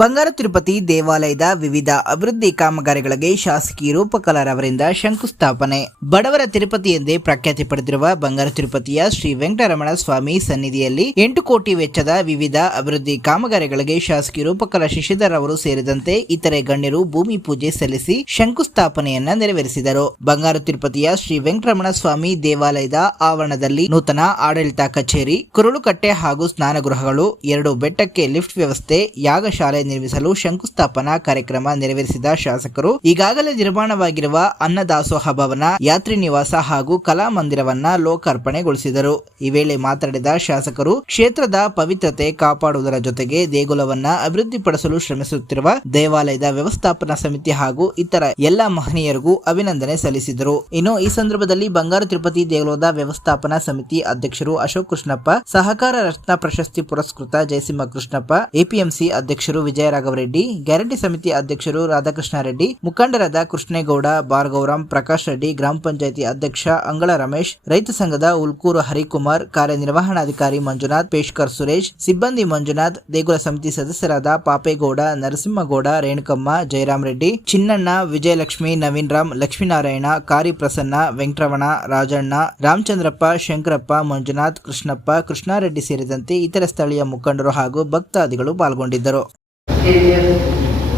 ಬಂಗಾರ ತಿರುಪತಿ ದೇವಾಲಯದ ವಿವಿಧ ಅಭಿವೃದ್ಧಿ ಕಾಮಗಾರಿಗಳಿಗೆ ಶಾಸಕಿ ರೂಪಕಲಾರ್ ಅವರಿಂದ ಶಂಕುಸ್ಥಾಪನೆ. ಬಡವರ ತಿರುಪತಿ ಎಂದೇ ಪ್ರಖ್ಯಾತಿ ಪಡೆದಿರುವ ಬಂಗಾರ ತಿರುಪತಿಯ ಶ್ರೀ ವೆಂಕಟರಮಣ ಸ್ವಾಮಿ ಸನ್ನಿಧಿಯಲ್ಲಿ 8 ಕೋಟಿ ವೆಚ್ಚದ ವಿವಿಧ ಅಭಿವೃದ್ಧಿ ಕಾಮಗಾರಿಗಳಿಗೆ ಶಾಸಕಿ ರೂಪಕಲಾ ಶಶಿಧರ್ ಅವರು ಸೇರಿದಂತೆ ಇತರೆ ಗಣ್ಯರು ಭೂಮಿ ಪೂಜೆ ಸಲ್ಲಿಸಿ ಶಂಕುಸ್ಥಾಪನೆಯನ್ನ ನೆರವೇರಿಸಿದರು. ಬಂಗಾರ ತಿರುಪತಿಯ ಶ್ರೀ ವೆಂಕಟರಮಣ ಸ್ವಾಮಿ ದೇವಾಲಯದ ಆವರಣದಲ್ಲಿ ನೂತನ ಆಡಳಿತ ಕಚೇರಿ, ಕುರುಳುಕಟ್ಟೆ ಹಾಗೂ ಸ್ನಾನಗೃಹಗಳು, 2 ಬೆಟ್ಟಕ್ಕೆ ಲಿಫ್ಟ್ ವ್ಯವಸ್ಥೆ, ಯಾಗಶಾಲೆ ನಿರ್ಮಿಸಲು ಶಂಕುಸ್ಥಾಪನಾ ಕಾರ್ಯಕ್ರಮ ನೆರವೇರಿಸಿದ ಶಾಸಕರು ಈಗಾಗಲೇ ನಿರ್ಮಾಣವಾಗಿರುವ ಅನ್ನದಾಸೋಹ ಭವನ, ಯಾತ್ರಿ ನಿವಾಸ ಹಾಗೂ ಕಲಾ ಮಂದಿರವನ್ನ ಲೋಕಾರ್ಪಣೆಗೊಳಿಸಿದರು. ಈ ವೇಳೆ ಮಾತನಾಡಿದ ಶಾಸಕರು ಕ್ಷೇತ್ರದ ಪವಿತ್ರತೆ ಕಾಪಾಡುವುದರ ಜೊತೆಗೆ ದೇಗುಲವನ್ನ ಅಭಿವೃದ್ಧಿಪಡಿಸಲು ಶ್ರಮಿಸುತ್ತಿರುವ ದೇವಾಲಯದ ವ್ಯವಸ್ಥಾಪನಾ ಸಮಿತಿ ಹಾಗೂ ಇತರ ಎಲ್ಲ ಮಹನೀಯರಿಗೂ ಅಭಿನಂದನೆ ಸಲ್ಲಿಸಿದರು. ಇನ್ನು ಈ ಸಂದರ್ಭದಲ್ಲಿ ಬಂಗಾರ ತಿರುಪತಿ ದೇಗುಲದ ವ್ಯವಸ್ಥಾಪನಾ ಸಮಿತಿ ಅಧ್ಯಕ್ಷರು ಅಶೋಕ್ ಕೃಷ್ಣಪ್ಪ, ಸಹಕಾರ ರತ್ನ ಪ್ರಶಸ್ತಿ ಪುರಸ್ಕೃತ ಜಯಸಿಂಹ ಕೃಷ್ಣಪ್ಪ, ಎಪಿಎಂಸಿ ಅಧ್ಯಕ್ಷರು ವಿಜಯರಾಘವರೆಡ್ಡಿ, ಗ್ಯಾರಂಟಿ ಸಮಿತಿ ಅಧ್ಯಕ್ಷರು ರಾಧಾಕೃಷ್ಣ ರೆಡ್ಡಿ, ಮುಖಂಡರಾದ ಕೃಷ್ಣೇಗೌಡ, ಭಾರ್ಗವರಾಮ್, ಪ್ರಕಾಶ್ ರೆಡ್ಡಿ, ಗ್ರಾಮ ಪಂಚಾಯಿತಿ ಅಧ್ಯಕ್ಷ ಅಂಗಳ ರಮೇಶ್, ರೈತ ಸಂಘದ ಉಲ್ಕೂರು ಹರಿಕುಮಾರ್, ಕಾರ್ಯನಿರ್ವಹಣಾಧಿಕಾರಿ ಮಂಜುನಾಥ್, ಪೇಶ್ಕರ್ ಸುರೇಶ್, ಸಿಬ್ಬಂದಿ ಮಂಜುನಾಥ್, ದೇಗುಲ ಸಮಿತಿ ಸದಸ್ಯರಾದ ಪಾಪೇಗೌಡ, ನರಸಿಂಹಗೌಡ, ರೇಣುಕಮ್ಮ, ಜಯರಾಮ್ ರೆಡ್ಡಿ, ಚಿನ್ನಣ್ಣ, ವಿಜಯಲಕ್ಷ್ಮಿ, ನವೀನ್ ರಾಮ್, ಲಕ್ಷ್ಮೀನಾರಾಯಣ, ಕಾರಿ ಪ್ರಸನ್ನ, ವೆಂಕಟರಮಣ, ರಾಜಣ್ಣ, ರಾಮಚಂದ್ರಪ್ಪ, ಶಂಕರಪ್ಪ, ಮಂಜುನಾಥ್, ಕೃಷ್ಣಪ್ಪ, ಕೃಷ್ಣಾರೆಡ್ಡಿ ಸೇರಿದಂತೆ ಇತರ ಸ್ಥಳೀಯ ಮುಖಂಡರು ಹಾಗೂ ಭಕ್ತಾದಿಗಳು ಪಾಲ್ಗೊಂಡಿದ್ದರು.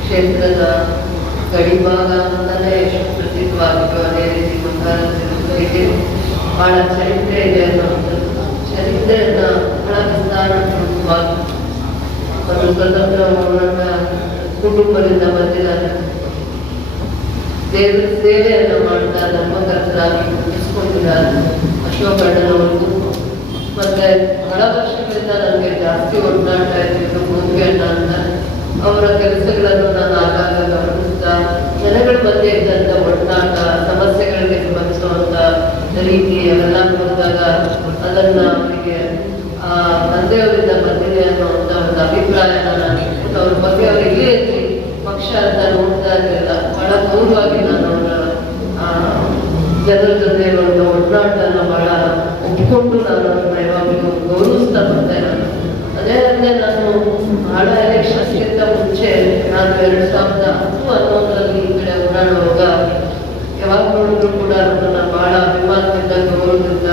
ಕ್ಷೇತ್ರದ ಗಡಿಭಾಗ ಅಂತಲೇ ಪ್ರಸಿದ್ಧವಾಗಿತ್ತು. ಅದೇ ರೀತಿ ಬಂಗಾರ ತಿರುಪತಿಗೆ ಬಹಳ ಚರಿತ್ರೆ ಇದೆ. ಚರಿತ್ರೆಯನ್ನ ಬಹಳ ವಿಸ್ತಾರವಾಗಿ ಒಂದು ಸ್ವತಂತ್ರ ಹೋರಾಟ ಕುಟುಂಬದಿಂದ ಬಂದಿದ್ದಾರೆ. ದೇವರ ಸೇವೆಯನ್ನು ಮಾಡ್ತಾ ಧರ್ಮಕರ್ತರಾಗಿ ಮುಗಿಸ್ಕೊಂಡಿದ್ದಾರೆ. ಅಶೋಕಣ್ಣನವರಿಗೂ ಮತ್ತೆ ಬಹಳ ವರ್ಷಗಳಿಂದ ನನಗೆ ಜಾಸ್ತಿ ಒಡನಾಟ ಇದ್ದಿದ್ದು ಭೂಮಿಯನ್ನ ಅಂತ ಅವರ ಕೆಲಸಗಳನ್ನು ನಾನು ಆಗಾಗ ಗಮನಿಸ್ತಾ ಜನಗಳ ಮಧ್ಯೆ ಇದ್ದಂಥ ಒಡನಾಟ, ಸಮಸ್ಯೆಗಳಿಗೆ ಸ್ಪಂದಿಸುವಂತ ರೀತಿ ಅವೆಲ್ಲ ನೋಡಿದಾಗ ಅದನ್ನ ಅವರಿಗೆ ತಂದೆಯವರಿಂದ ಬಂದಿದೆ ಅನ್ನುವಂಥ ಒಂದು ಅಭಿಪ್ರಾಯನ ನಾನು ಅವ್ರ ಬಗ್ಗೆ ಅವರು ಇಲ್ಲೇ ಇರ್ಲಿ ಪಕ್ಷ ಅಂತ ನೋಡ್ತಾ ಇರಲಿಲ್ಲ. ಬಹಳ ಗೌರವವಾಗಿ ನಾನು ಅವರ ಜನರ ಜೊತೆ ಒಂದು ಒಡನಾಟನ ಬಹಳ ಒಪ್ಪಿಕೊಂಡು ನಾನು ಅವ್ರನ್ನ ಯಾವಾಗಲೂ ಗೌರವಿಸ್ತಾ ಬರ್ತೇನೆ. ಅದೇ ನಾನು ಬಹಳ ಎಲೆಕ್ಷನ್ಸ್ಗಿಂತ ಮುಂಚೆ ನಾನು 2010-11 ಈ ಕಡೆ ಓಡಾಡುವಾಗ ಯಾವಾಗ ನೋಡಿದ್ರು ಕೂಡ ನನ್ನನ್ನು ಬಹಳ ಅಭಿಮಾನದಿಂದ ಗೌರವದಿಂದ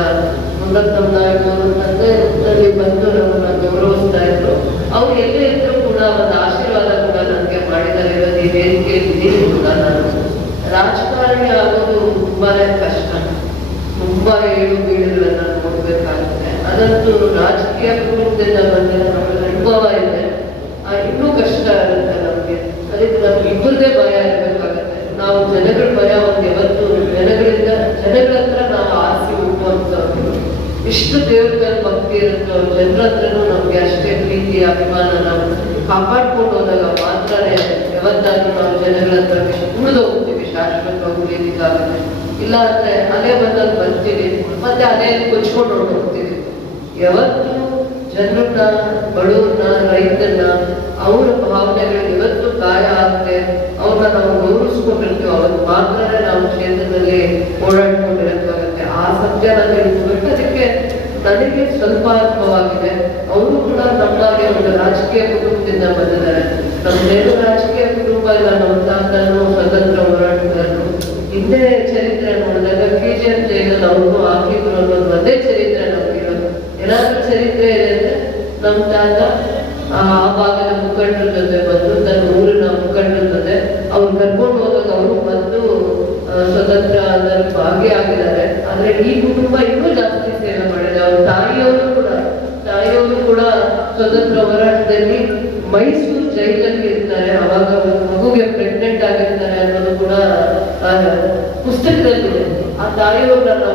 ಮುನ್ನತ್ತಮ್ಮ ನಾಯಕರು ತಂದೆ ಬಂದು ನಮ್ಮನ್ನ ಗೌರವಿಸ್ತಾ ಇದ್ರು. ಅವ್ರು ಎಲ್ಲೇ ಇದ್ರು ಕೂಡ ಒಂದು ಆಶೀರ್ವಾದ ಕೂಡ ನನಗೆ ಮಾಡಿದ್ದಾರೆ. ಇವತ್ತು ಈ ವೇದಿಕೆಯಲ್ಲಿ ಕೂಡ ನಾನು ರಾಜಕಾರಣಿ ಆಗೋದು ತುಂಬಾನೇ ಕಷ್ಟ, ತುಂಬಾ ಏಳು ಬೀಳುಗಳನ್ನ ನೋಡ್ಬೇಕಾಗುತ್ತೆ. ಅದಂತೂ ರಾಜಕೀಯ ಕುಟುಂಬದಿಂದ ಬಂದ ಅನುಭವ ಇದೆ. ಇನ್ನೂ ಕಷ್ಟ ಇರುತ್ತೆ ನಮ್ಗೆ. ಅದಕ್ಕೆ ನಮ್ಗೆ ಇಬ್ಬರದೇ ಭಯ ಇರಬೇಕಾಗತ್ತೆ. ನಾವು ಜನಗಳ ಭಯ ಒಂದು ಯಾವತ್ತು ಜನಗಳ ಹತ್ರ ನಾವು ಆಸೆ ಹುಟ್ಟುವಂಥವ್ರು. ಇಷ್ಟು ದೇವರ ಭಕ್ತಿ ಇರುತ್ತೋ ಜನರ ಹತ್ರನೂ ನಮ್ಗೆ ಅಷ್ಟೇ ಪ್ರೀತಿ ಅಭಿಮಾನ ನಾವು ಕಾಪಾಡ್ಕೊಂಡು ಹೋದಾಗ ಮಾತ್ರನೇ ಯಾವತ್ತಾದ್ರೂ ನಾವು ಜನಗಳ ಹತ್ರ ಉಳಿದು ಹೋಗ್ತೀವಿ, ಶಾಶ್ವತವಾಗಿ ಉಳಿಲಿಕ್ಕಾಗುತ್ತೆ. ಇಲ್ಲ ಅಂದ್ರೆ ಅಲೆ ಬಂದಾಗ ಬರ್ತೀವಿ, ಮತ್ತೆ ಅಲೆ ಕೊಚ್ಕೊಂಡು ಹೊರಟೋಗ್ತೀವಿ. ಯಾವತ್ತು ಜನರನ್ನ, ಬಡವ್ರನ್ನ, ರೈತರನ್ನ, ಅವರ ಭಾವನೆಗಳಿಗೆ ಇವತ್ತು ಗಾಯ ಆಗದೆ ಅವ್ರನ್ನ ನಾವು ಗೌರವಿಸ್ಕೊಂಡಿರ್ತೀವಿ, ಅವತ್ತು ಮಾತ್ರನೇ ನಾವು ಕ್ಷೇತ್ರದಲ್ಲಿ ಓಡಾಡ್ಕೊಂಡಿರೋಕ್ಕಾಗತ್ತೆ. ಆ ಸತ್ಯನ ತಿಳ್ಕೊಬೇಕು. ಅದಕ್ಕೆ ನನಗೆ ಸ್ವಲ್ಪ ಅನುಭವವಾಗಿದೆ. ಅವರು ಕೂಡ ನಮ್ಮಾಗೆ ಒಂದು ರಾಜಕೀಯ ಕುಟುಂಬದಿಂದ ಬಂದಿದ್ದಾರೆ. ನಮ್ದೇನು ರಾಜಕೀಯ ಕುಟುಂಬ ಇಲ್ಲ. ನಮ್ಮ ತಾತನು ಸ್ವತಂತ್ರ ಹೋರಾಟಗಾರರು. ಹಿಂದೆ ಚರಿತ್ರೆ ನೋಡಿದಾಗ KGM ಜೈಲಲ್ಲಿ ಅವ್ರಿಗೂ ಹಾಕಿದ್ರು ಅನ್ನೋದು ಒಂದೇ ಚರಿತ್ರೆ ನಮ್ಗಿರೋದು. ಏನಾದ್ರೂ ಚರಿತ್ರೆ ಇದೆ ಅಂದ್ರೆ ನಮ್ಮ ತಾತ ಆ ಭಾಗದ ಮುಖಂಡರ ಜೊತೆ ಬಂದು ತನ್ನ ಊರಿನ ಮುಖಂಡರ ಜೊತೆ ಅವ್ರು ಕರ್ಕೊಂಡು ಹೋದಾಗ ಅವರು ಬಂದು ಸ್ವತಂತ್ರ ಅದರಲ್ಲಿ ಭಾಗಿಯಾಗಿದ್ದಾರೆ. ಆದ್ರೆ ಈ ಕುಟುಂಬ ಇನ್ನೂ ಜಾಸ್ತಿ ಸೇವೆ ಮಾಡಿದೆ. ಅವ್ರ ತಾಯಿಯವರು ಕೂಡ ಸ್ವತಂತ್ರ ಹೋರಾಟದಲ್ಲಿ ಮೈಸೂರು ಜೈಲಲ್ಲಿ ಇರ್ತಾರೆ. ಅವಾಗ ಮಗುಗೆ ಪ್ರೆಗ್ನೆಂಟ್ ಆಗಿರ್ತಾರೆ ಅನ್ನೋದು ಕೂಡ ಪುಸ್ತಕದಲ್ಲಿದೆ. ಆ ತಾಯಿಯವ್ರನ್ನ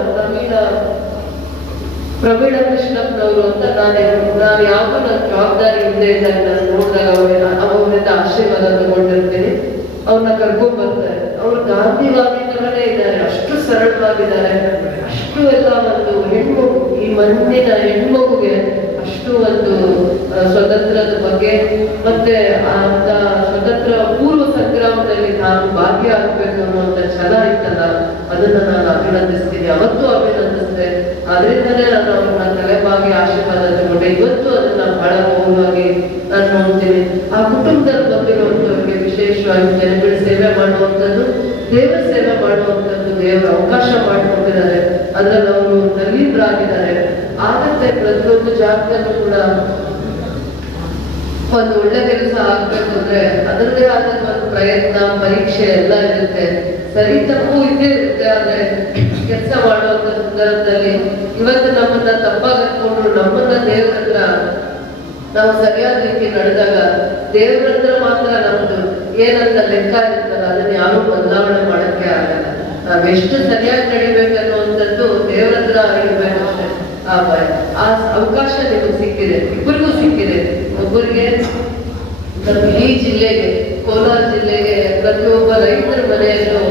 ಪ್ರವೀಣ ಕೃಷ್ಣಪ್ಪನವರು ಅಂತ ನಾನು ಯಾವಾಗ ನನ್ನ ಜವಾಬ್ದಾರಿ ಹಿಂದೆ ಇದ್ದಾಗ ನಾನು ನೋಡಿದಾಗ ಅವರಿಂದ ಆಶೀರ್ವಾದ ತಗೊಂಡಿರ್ತೀನಿ. ಅವ್ರನ್ನ ಕರ್ಕೊಂಡ್ ಬರ್ತಾರೆ. ಅವ್ರು ಗಾಂಧಿವಾದಿ ತರನೇ ಇದ್ದಾರೆ. ಅಷ್ಟು ಸರಳವಾಗಿದ್ದಾರೆ. ಅಷ್ಟು ಎಲ್ಲ ಒಂದು ಹೆಣ್ಮಗು, ಈ ಮಂದಿನ ಹೆಣ್ಮಗುಗೆ ಅಷ್ಟು ಒಂದು ಸ್ವತಂತ್ರದ ಬಗ್ಗೆ ಮತ್ತೆ ಅಂತ ಸ್ವತಂತ್ರ ಪೂರ್ವ ಸಂಗ್ರಾಮದಲ್ಲಿ ನಾನು ಭಾಗಿಯಾಗಬೇಕು ಅನ್ನುವಂಥ ಛಲ ಇತ್ತಲ್ಲ, ಅದನ್ನ ನಾನು ಅಭಿನಂದಿಸ್ತೀನಿ. ಅವತ್ತು ಅಭಿನಂದಿಸಿದೆ. ಅದರಿಂದಲೇ ನಾನು ಅವ್ರನ್ನ ತಲೆಬಾಗಿ ಆಶೀರ್ವಾದ ತಗೊಂಡೆ. ಇವತ್ತು ಅದನ್ನ ಬಹಳ ಗೌರವವಾಗಿ ನಾನು ನೋಡ್ತೀನಿ. ಆ ಕುಟುಂಬದಲ್ಲಿ ಬಂದು ವಿಶೇಷವಾಗಿ ಜನಗಳ ಸೇವೆ ಮಾಡುವಂಥದ್ದು, ದೇವರ ಸೇವೆ ಮಾಡುವಂಥದ್ದು ದೇವರ ಅವಕಾಶ ಮಾಡಿಕೊಟ್ಟಿದ್ದಾರೆ. ಅದರಲ್ಲಿ ಅವರು ತಲ್ಲೀನರಾಗಿದ್ದಾರೆ. ಆಗತ್ತೆ ಪ್ರತಿಯೊಂದು ಜಾಗದಲ್ಲೂ ಕೂಡ ಒಂದು ಒಳ್ಳೆ ಕೆಲಸ ಆಗ್ಬೇಕು ಅಂದ್ರೆ ಅದರದೇ ಆದ ಒಂದು ಪ್ರಯತ್ನ, ಪರೀಕ್ಷೆ ಎಲ್ಲ ಇರುತ್ತೆ. ಸರಿ ತಪ್ಪು ಇದ್ದೇ ಇರುತ್ತೆ. ಆದ್ರೆ ಕೆಲಸ ಮಾಡುವಂತ ಸಂದರ್ಭದಲ್ಲಿ ಇವತ್ತು ನಮ್ಮನ್ನ ತಪ್ಪಾಗಿ ಹಾಕೊಂಡು ನಮ್ಮನ್ನ ದೇವರ ಹತ್ರ ನಾವು ಸರಿಯಾದ ರೀತಿ ನಡೆದಾಗ ದೇವರ ಹತ್ರ ಮಾತ್ರ ನಮ್ದು ಏನಂತ ಲೆಕ್ಕ ಇರ್ತಲ್ಲ ಅದನ್ನ ಯಾರು ಬದಲಾವಣೆ ಮಾಡಕ್ಕೆ ಆಗಲ್ಲ. ನಾವೆಷ್ಟು ಸರಿಯಾಗಿ ನಡಿಬೇಕು ಅನ್ನುವಂಥದ್ದು ದೇವರ ಹತ್ರ ಇರ್ಬೇಕಷ್ಟೇ. ಆ ಅವಕಾಶ ನಿಮಗೆ ಸಿಕ್ಕಿದೆ, ಇಬ್ಬರಿಗೂ ಸಿಕ್ಕಿದೆ. ಒಬ್ಬರಿಗೆ ನಮ್ಮ ಈ ಜಿಲ್ಲೆಗೆ, ಕೋಲಾರ ಜಿಲ್ಲೆಗೆ ಪ್ರತಿಯೊಬ್ಬ ರೈತರ ಮನೆಯಲ್ಲೂ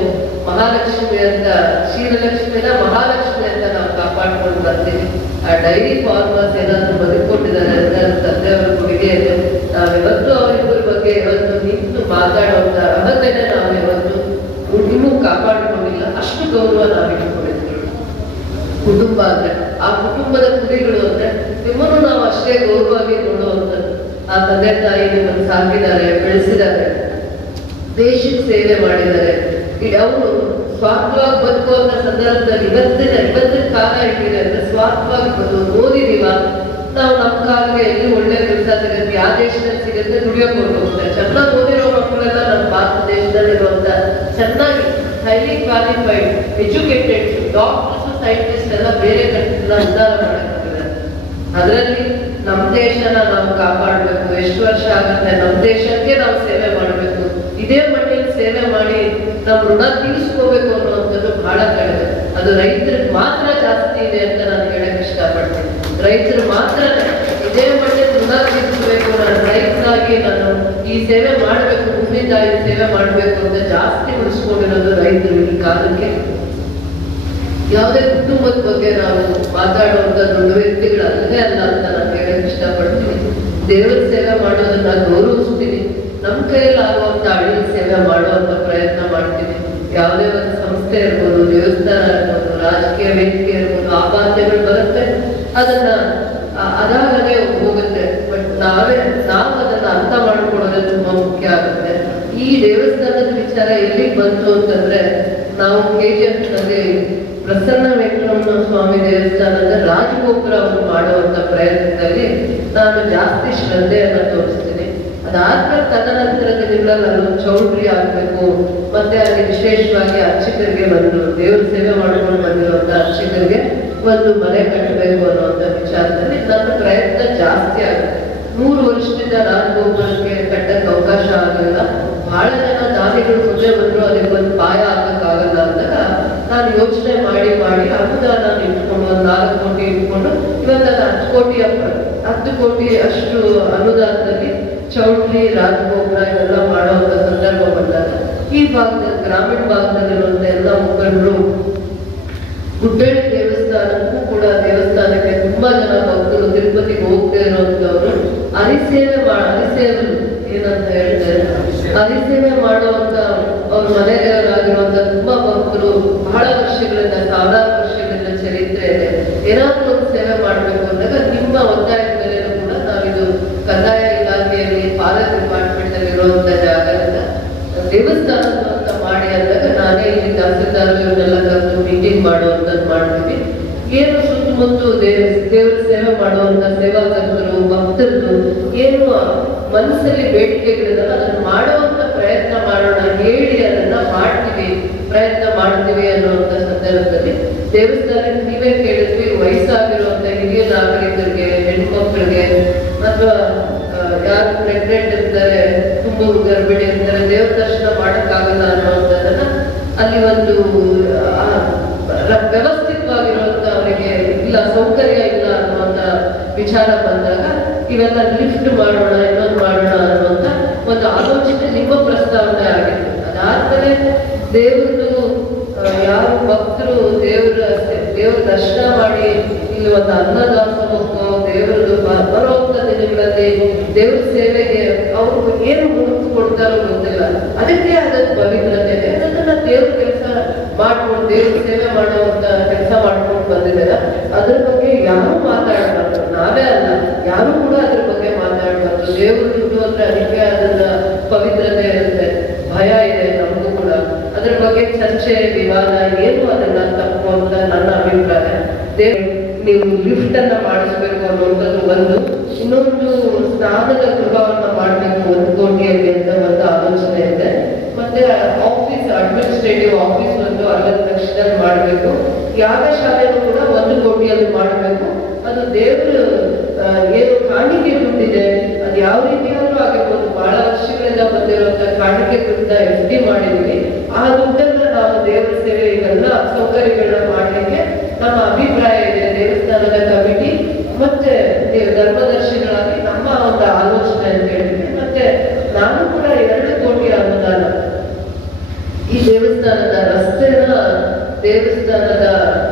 ಮಹಾಲಕ್ಷ್ಮಿ ಅಂತ, ಕ್ಷೀರಲಕ್ಷ್ಮಿನ ಮಹಾಲಕ್ಷ್ಮಿ ಅಂತ ನಾವು ಕಾಪಾಡ್ಕೊಂಡು ಬರ್ತೀವಿ. ಆ ಡೈರಿ ಫಾರ್ಮರ್ಸ್ ಏನಾದ್ರು ಬದುಕೊಂಡಿದ್ದಾರೆ ಅಂದ್ರೆ ತಂದೆಯವರ ಕೊಡುಗೆಯನ್ನು ನಾವಿವತ್ತು ಅವರಿಬ್ಬರ ಬಗ್ಗೆ ಇವತ್ತು ನಿಂತು ಮಾತಾಡುವಂತ ಅರ್ಹತೆನೆ ನಾವಿವತ್ತು ಇನ್ನೂ ಕಾಪಾಡಿಕೊಂಡಿಲ್ಲ. ಅಷ್ಟು ಗೌರವ ನಾವು ಇಟ್ಕೊಂಡಿದ್ದೀವಿ. ಕುಟುಂಬ ಅಂದ್ರೆ ಆ ಕುಟುಂಬದ ಕುರಿಗಳು ಅಂದ್ರೆ ನಿಮ್ಮನ್ನು ನಾವು ಅಷ್ಟೇ ಗೌರವವಾಗಿ ನೋಡುವಂಥದ್ದು. ಆ ತಂದೆ ತಾಯಿ ನಿಮ್ಮನ್ನು ಸಾಕಿದ್ದಾರೆ, ಬೆಳೆಸಿದ್ದಾರೆ, ದೇಶಕ್ಕೆ ಸೇವೆ ಮಾಡಿದ್ದಾರೆ. ಅವರು ಸ್ವಾರ್ಥವಾಗಿ ಬದುಕುವಂತ ಸಂದರ್ಭದಲ್ಲಿ ಇವತ್ತಿನ ಕಾಲ ಇಟ್ಟಿದೆ ಅಂದ್ರೆ ಸ್ವಾರ್ಥವಾಗಿ ಓದಿದೀವ ನಾವು ನಮ್ಮ ಕಾಲಿಗೆ ಎಲ್ಲಿ ಒಳ್ಳೆ ಕೆಲಸ ಸಿಗುತ್ತೆ, ಯಾವ ದೇಶದಲ್ಲಿ ಸಿಗುತ್ತೆ ದುಡಿಯೋಕೆ ಹೋಗ್ತಾರೆ. ಚೆನ್ನಾಗಿ ಓದಿರೋ ಮಕ್ಕಳೆಲ್ಲ ನಮ್ಮ ಭಾರತ ದೇಶದಲ್ಲಿರುವಂತ ಚೆನ್ನಾಗಿ highly qualified educated doctors, scientist ಎಲ್ಲ ಬೇರೆ ಕಂಟ್ರಿನ ಉದ್ಧಾರ ಮಾಡಕ್ಕಾಗಿದೆ. ಅದರಲ್ಲಿ ನಮ್ಮ ದೇಶನ ನಾವು ಕಾಪಾಡಬೇಕು. ಎಷ್ಟು ವರ್ಷ ಆಗುತ್ತೆ ನಮ್ಮ ದೇಶಕ್ಕೆ ನಾವು ಸೇವೆ ಮಾಡಬೇಕು. ಇದೇ ಮಟ್ಟಿಗೆ ಸೇವೆ ಮಾಡಿ ನಮ್ಮ ಋಣ ತೀರಿಸ್ಕೋಬೇಕು ಅನ್ನುವಂಥದ್ದು ಬಹಳ ಕಡಿಮೆ. ಅದು ರೈತರಿಗೆ ಮಾತ್ರ ಜಾಸ್ತಿ ಇದೆ ಅಂತ ನಾನು ಹೇಳಕ್ ಇಷ್ಟಪಡ್ತೀನಿ. ರೈತರು ಮಾತ್ರ ಇದೇ ಮಟ್ಟಿಗೆ ಋಣ ತೀರಿಸಬೇಕು, ನಾನು ರೈತರಾಗಿ ನಾನು ಈ ಸೇವೆ ಮಾಡಬೇಕು, ಭೂಮಿ ತಾಯಿ ಸೇವೆ ಮಾಡಬೇಕು ಅಂತ ಜಾಸ್ತಿ ಉಳಿಸ್ಕೊಂಡಿರೋದು ರೈತರು ಈ ಕಾಲಕ್ಕೆ. ಯಾವುದೇ ಕುಟುಂಬದ ಬಗ್ಗೆ ನಾವು ಮಾತಾಡುವಂತ ದೊಡ್ಡ ವ್ಯಕ್ತಿಗಳು ಅಲ್ಲದೆ ಅಲ್ಲ ಅಂತ ನಾನು ಹೇಳಕ್ ಇಷ್ಟಪಡ್ತೀನಿ. ದೇವರ ಸೇವೆ ಮಾಡೋದನ್ನ ಗೌರವಿಸ್ತೀನಿ. ನಮ್ಮ ಕೈಯಲ್ಲಿ ಆಗುವಂತ ಅಡಿಗೆ ಸೇವೆ ಮಾಡುವಂತ ಪ್ರಯತ್ನ ಮಾಡ್ತೀವಿ. ಯಾವುದೇ ಒಂದು ಸಂಸ್ಥೆ ಇರ್ಬೋದು, ದೇವಸ್ಥಾನ ಇರ್ಬೋದು, ರಾಜಕೀಯ ವೇದಿಕೆ ಇರ್ಬೋದು, ಆಪಾದನೆಗಳು ಬರುತ್ತೆ, ಅದನ್ನ ಅದಾಗಲೇ ಹೋಗುತ್ತೆ. ಬಟ್ ನಾವು ಅದನ್ನ ಅರ್ಥ ಮಾಡ್ಕೊಳ್ಳೋದೇ ತುಂಬಾ ಮುಖ್ಯ ಆಗುತ್ತೆ. ಈ ದೇವಸ್ಥಾನದ ವಿಚಾರ ಎಲ್ಲಿಗೆ ಬಂತು ಅಂತಂದ್ರೆ, ನಾವು KGF ನಲ್ಲಿ ಪ್ರಸನ್ನ ವೆಂಕಟರಮಣ ಸ್ವಾಮಿ ದೇವಸ್ಥಾನದ ರಾಜಗೋಪುರವನ್ನು ಮಾಡುವಂತ ಪ್ರಯತ್ನದಲ್ಲಿ ನಾನು ಜಾಸ್ತಿ ಶ್ರದ್ಧೆಯನ್ನು ತೋರಿಸ್ತೀನಿ. ಅದಾದ್ಮೇಲೆ ತದನಂತರದ ದಿನಗಳಲ್ಲಿ ಅಲ್ಲೊಂದು ಚೌಲ್ಟ್ರಿ ಆಗ್ಬೇಕು, ಮತ್ತೆ ಅಲ್ಲಿ ವಿಶೇಷವಾಗಿ ಅರ್ಚಕರಿಗೆ ಬಂದು ದೇವ್ರ ಸೇವೆ ಮಾಡ್ಕೊಂಡು ಬಂದಿರುವಂತ ಅರ್ಚಕರಿಗೆ ಒಂದು ಮನೆ ಕಟ್ಟಬೇಕು ಅನ್ನುವಂಥ ವಿಚಾರದಲ್ಲಿ ನನ್ನ ಪ್ರಯತ್ನ ಜಾಸ್ತಿ ಆಗುತ್ತೆ. 3 ವರ್ಷದಿಂದ ರಾಜಗೋಪುರಕ್ಕೆ ಕಟ್ಟಕ್ಕೆ ಅವಕಾಶ ಆಗಲಿಲ್ಲ. ಬಹಳ ಜನ ದಾನಿಗಳು ಮುಂದೆ ಬಂದ್ರು, ಅದಕ್ಕೆ ಒಂದು ಪಾಯ ಹಾಕಕ್ಕಾಗಲ್ಲ ಅಂದಾಗ ನಾನು ಯೋಚನೆ ಮಾಡಿ ಅನುದಾನ ಇಟ್ಕೊಂಡು ಒಂದು 4 ಕೋಟಿ ಇಟ್ಕೊಂಡು ಇವತ್ತು ಅದು 10 ಕೋಟಿ ಅಷ್ಟು ಅನುದಾನದಲ್ಲಿ ಚೌಲ್ಟ್ರಿ, ರಾಜಗೋಪುರ ಇವೆಲ್ಲ ಮಾಡುವಂತ ಸಂದರ್ಭ ಬಂದಾಗ ಈ ಭಾಗದಲ್ಲಿ, ಗ್ರಾಮೀಣ ಭಾಗದಲ್ಲಿರುವಂತ ಎಲ್ಲ ಮುಖಂಡರು ಗುಡ್ಡಳ್ಳಿ ದೇವಸ್ಥಾನಕ್ಕೆ ತುಂಬಾ ಜನ ಭಕ್ತರು ತಿರುಪತಿಗೆ ಹೋಗದೆ ಇರುವಂತವ್ರು ಹರಿಸೇವೆ ಏನಂತ ಹೇಳ್ತಾರೆ, ಹರಿಸೇವೆ ಮಾಡುವಂತ ಅವ್ರ ಮನೆ ದೇವರಾಗಿರುವಂತ ತುಂಬಾ ಭಕ್ತರು ಬಹಳ ವರ್ಷಗಳಿಂದ, ಸಾವಿರಾರು ವರ್ಷಗಳಿಂದ ಚರಿತ್ರೆ ಇದೆ. ಏನಾದ್ರೂ ಒಂದು ಸೇವೆ ಮಾಡ್ಬೇಕು ಅಂದಾಗ ನಿಮ್ಮ ಒತ್ತಾಯದ ಮೇಲೆನೂ ಕೂಡ ನಾವಿದು ಕಂದಾಯ ಇಲಾಖೆಯಲ್ಲಿ ಫಾರೆಸ್ಟ್ ಡಿಪಾರ್ಟ್ಮೆಂಟ್ ಅಲ್ಲಿ ಇರುವಂತ ಜಾಗದಿಂದ ದೇವಸ್ಥಾನ ಅಂತ ಮಾಡಿ ಅಂದಾಗ ನಾನೇ ಇಲ್ಲಿ ತಹಸೀಲ್ದಾರ್ ಇವನ್ನೆಲ್ಲ ಕರೆದು ಮೀಟಿಂಗ್ ಮಾಡುವಂತದ್ದು ಮಾಡ್ತೀವಿ. ಏನು ಸುತ್ತಮುತ್ತ ದೇವರ ಸೇವೆ ಮಾಡುವಂತ ಸೇವಾಕರ್ತರು, ಭಕ್ತರು ಏನು ಮನಸ್ಸಲ್ಲಿ ಬೇಡಿಕೆಗಳಿದಲ್ಲ ಅದನ್ನು ಮಾಡುವಂತ ಪ್ರಯತ್ನ ಮಾಡೋಣ, ಹೇಳಿ ಅದನ್ನ ಪ್ರಯತ್ನ ಮಾಡ್ತೀವಿ ಅನ್ನುವಂತ ಸಂದರ್ಭದಲ್ಲಿ ದೇವಸ್ಥಾನಕ್ಕೆ ನೀವೇ ಕೇಳಿದ್ವಿ, ವಯಸ್ಸಾಗಿರುವಂತ ಹಿರಿಯ ನಾಗರಿಕರಿಗೆ, ಹೆಣ್ಮಕ್ಳಿಗೆ ಅಥವಾ ಯಾರು ಪ್ರೆಗ್ನೆಂಟ್ ಇರ್ತಾರೆ, ತುಂಬಾ ಗರ್ಭಿಣಿ ಇರ್ತಾರೆ, ದೇವ್ರ ದರ್ಶನ ಮಾಡಕ್ಕಾಗಲ್ಲ ಅನ್ನುವಂಥದ್ದನ್ನ ಅಲ್ಲಿ ಒಂದು ವ್ಯವಸ್ಥಿತವಾಗಿರುವಂತ ಅವರಿಗೆ ಇಲ್ಲ, ಸೌಕರ್ಯ ಇಲ್ಲ ಅನ್ನುವಂತ ವಿಚಾರ ಬಂದಾಗ ಇವೆಲ್ಲ ಲಿಫ್ಟ್ ಮಾಡೋಣ, ಇನ್ನೊಂದು ಮಾಡೋಣ ಅನ್ನುವಂತ ಒಂದು ಆಲೋಚನೆ ನಿಮ್ಮ ಪ್ರಸ್ತಾವನೆ ಆಗಿತ್ತು. ಅದಾದ್ಮೇಲೆ ದೇವ್ರದ್ದು ಯಾರು ಭಕ್ತರು ದೇವ್ರ ದರ್ಶನ ಮಾಡಿ ಇಲ್ಲಿ ಒಂದು ಅನ್ನದಾಸೋಹಕ್ಕೋ ದೇವ್ರದ್ದು ಬರುವಂತ ದಿನಗಳಲ್ಲಿ ದೇವ್ರ ಸೇವೆಗೆ ಅವ್ರು ಏನು ಹುಡುಕು ಕೊಡ್ತಾರೋ ಗೊತ್ತಿಲ್ಲ. ಅದಕ್ಕೆ ಅದಕ್ಕೆ ಪವಿತ್ರತೆ ಇದೆ. ಅದನ್ನ ದೇವ್ರ ಕೆಲಸ ಮಾಡ್ಕೊಂಡು ದೇವ್ರ ಸೇವೆ ಮಾಡುವಂತ ಕೆಲಸ ಮಾಡ್ಕೊಂಡು ಬಂದಿದ್ದಾರೆ. ಅದ್ರ ಬಗ್ಗೆ ಯಾರು ಮಾತಾಡಬಾರ್ದು, ನಾವೇ ಅಲ್ಲ ಯಾರು ಕೂಡ ಅದ್ರ ಬಗ್ಗೆ ಮಾತಾಡಬಾರ್ದು. ದೇವ್ರ ದುಡ್ಡು ಅಂದ್ರೆ ಅದಕ್ಕೆ ಅದನ್ನ ಪವಿತ್ರತೆ ಇರುತ್ತೆ. ಚರ್ಚೆ ವಿವಾದ ಏನು ಅದನ್ನ ತಪ್ಪು ಅಂತ ನನ್ನ ಅಭಿಪ್ರಾಯ. ನೀವು ಲಿಫ್ಟ್ ಅನ್ನ ಮಾಡಿಸ್ಬೇಕು ಅನ್ನುವಂಥದ್ದು ಒಂದು. ಇನ್ನೊಂದು ಸ್ನಾನದ ಗೃಹವನ್ನ ಮಾಡಬೇಕು 1 ಕೋಟಿಯಲ್ಲಿ ಅಂತ ಒಂದು ಆಲೋಚನೆ ಇದೆ. ಮತ್ತೆ ಆಫೀಸ್, ಅಡ್ಮಿನಿಸ್ಟ್ರೇಟಿವ್ ಆಫೀಸ್ ಒಂದು 60 ಲಕ್ಷದಲ್ಲಿ ಮಾಡಬೇಕು. ಯಾಗಶಾಲೆನೂ ಕೂಡ 1 ಕೋಟಿಯಲ್ಲಿ ಮಾಡಬೇಕು. ಅದು ದೇವರು ಏನು ಕಾಣಿಕೆ ದುಡ್ಡಿದೆ, ಅದು ಯಾವ ರೀತಿಯಾದ್ರೂ ಆಗಿರ್ಬೋದು, ಬಹಳ ವರ್ಷಗಳಿಂದ ಬಂದಿರುವಂತ ಕಾಣಿಕೆ ದುಡ್ಡ FD ಮಾಡಿದ್ವಿ. ಆ ದುಡ್ಡನ್ನ ನಾವು ದೇವರ ಸೇವೆ ಇವೆಲ್ಲ ಸೌಕರ್ಯಗಳನ್ನ ಮಾಡ್ಲಿಕ್ಕೆ ನಮ್ಮ ಅಭಿಪ್ರಾಯ ಇದೆ. ದೇವಸ್ಥಾನದ ಕಮಿಟಿ ಮತ್ತೆ ಧರ್ಮದರ್ಶಿಗಳಾಗಿ ನಮ್ಮ ಒಂದು ಆಲೋಚನೆ ಅಂತ ಹೇಳಿದ್ವಿ. ಮತ್ತೆ ನಾನು ಕೂಡ 2 ಕೋಟಿ ಅನುದಾನ ಈ ದೇವಸ್ಥಾನದ ರಸ್ತೆನ, ದೇವಸ್ಥಾನದ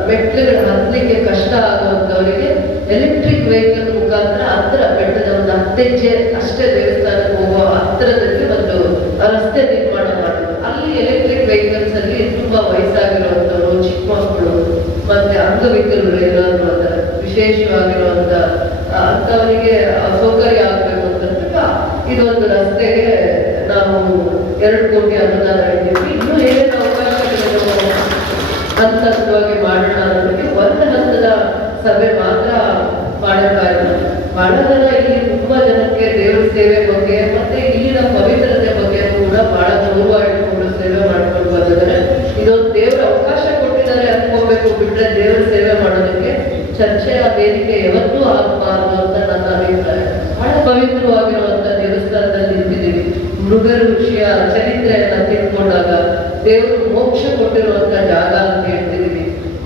ಮೆಟ್ಲುಗಳು ಹತ್ತಲಿಕ್ಕೆ ಕಷ್ಟ ಆಗುವಂತವರಿಗೆ ಎಲೆಕ್ಟ್ರಿಕ್ ವೆಹಿಕಲ್ ಮುಖಾಂತರ ಹತ್ರ ಬೆಟ್ಟದ ಒಂದು 10 ಹೆಜ್ಜೆ ಅಷ್ಟೇ ದೇವಸ್ಥಾನಕ್ಕೆ ಹೋಗುವ ಹತ್ತಿರದಲ್ಲಿ ಒಂದು ರಸ್ತೆ ನಿರ್ಮಾಣ ಮಾಡಿದ್ರು. ಅಲ್ಲಿ ಎಲೆಕ್ಟ್ರಿಕ್ ವೆಹಿಕಲ್ಸ್ ಅಲ್ಲಿ ತುಂಬಾ ವಯಸ್ಸಾಗಿರುವಂತವರು, ಚಿಕ್ಕ ಮಕ್ಕಳು ಮತ್ತೆ ಅಂಗವಿಕಲರು ಏನಾದ್ರು ಅದರ ವಿಶೇಷವಾಗಿರುವಂತ ಅಂತವರಿಗೆ ಸೌಕರ್ಯ ಆಗ್ಬೇಕು ಅಂತ ಇದೊಂದು ರಸ್ತೆಗೆ ನಾವು 2 ಕೋಟಿ ಅನುದಾನ ಇದ್ದೀವಿ. ಇನ್ನೂ ಏನೇನು ಅವಕಾಶಗಳು ಹಂತವಾಗಿ ಮಾಡೋಣ ಅನ್ನೋದಕ್ಕೆ ಒಂದು ಹಂತದ ಸಭೆ ಮಾತ್ರ ಮಾಡೋಕ್ಕಾಗಿಲ್ಲ. ಬಹಳ ಜನ ಇಲ್ಲಿ ತುಂಬಾ ಜನಕ್ಕೆ ದೇವರ ಸೇವೆ ಬಗ್ಗೆ ಮತ್ತೆ ಇಲ್ಲಿನ ಪವಿತ್ರತೆ ಬಗ್ಗೆ ಕೂಡ ಬಹಳ ಗೌರವ ಇಟ್ಕೊಂಡು ಸೇವೆ ಮಾಡ್ಕೊಂಡು ಬಂದಿದ್ದಾರೆ. ಇದೊಂದು ದೇವರ ಅವಕಾಶ ಕೊಟ್ಟಿದ್ದಾರೆ ಅನ್ಕೋಬೇಕು ಬಿಟ್ರೆ ದೇವರ ಸೇವೆ ಮಾಡೋದಕ್ಕೆ ಚರ್ಚೆಯ ವೇದಿಕೆ ಯಾವತ್ತೂ ಆಗಬಾರ್ದು ಅಂತ ನನ್ನ ಅಭಿಪ್ರಾಯ. ಬಹಳ ಪವಿತ್ರವಾಗಿರುವಂತ ದೇವಸ್ಥಾನದಲ್ಲಿ ನಿಂತಿದ್ದೀವಿ. ಮೃಗ ಋಷಿಯ ಚರಿತ್ರೆಯನ್ನ ತಿಳ್ಕೊಂಡಾಗ ದೇವರು ಮೋಕ್ಷ ಕೊಟ್ಟಿರುವಂತ ಜಾಗ ಅಂತ ಹೇಳ್ತಿದ್ದೀವಿ.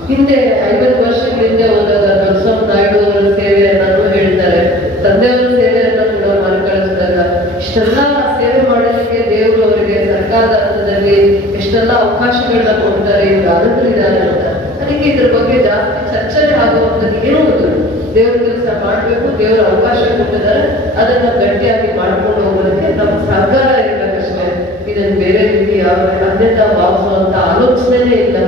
ಹಿಂದೆ 50 ವರ್ಷಗಳ ಹಿಂದೆ ಹೋದಾಗ ನರಸಿಂಹ ನಾಯ್ಡು ಅವರ ಸೇವೆಯನ್ನು ಹೇಳ್ತಾರೆ, ತಂದೆಯವರ ಸೇವೆಯನ್ನ ಕೂಡ ಮರುಕಳಿಸಿದಾಗ ಇಷ್ಟೆಲ್ಲ ಸೇವೆ ಮಾಡಲಿಕ್ಕೆ ದೇವರು ಅವರಿಗೆ ಸರ್ಕಾರದ ಹಂತದಲ್ಲಿ ಎಷ್ಟೆಲ್ಲ ಅವಕಾಶಗಳನ್ನ ಕೊಡ್ತಾರೆ, ಇವರು ಅರಸರಿದ್ದಾರೆ ಅಂತ. ನನಗೆ ಇದ್ರ ಬಗ್ಗೆ ಜಾಸ್ತಿ ಚರ್ಚೆ ಆಗುವಂಥದ್ದು ಏನೂ ಇಲ್ಲ. ದೇವ್ರ ಕೆಲಸ ಮಾಡ್ಬೇಕು, ದೇವರ ಅವಕಾಶ ಕೊಟ್ಟಿದ್ದಾರೆ, ಅದನ್ನ ಗಟ್ಟಿಯಾಗಿ ಮಾಡ್ಕೊಂಡು ಹೋಗೋದಕ್ಕೆ ನಮ್ಮ ಸಹಕಾರ ಇರಬೇಕಷ್ಟೇ. ಇದನ್ನು ಬೇರೆ ರೀತಿ ಯಾವ ಅನ್ಯತಾ ಭಾವಿಸುವಂತ ಆಲೋಚನೆನೇ ಇಲ್ಲ.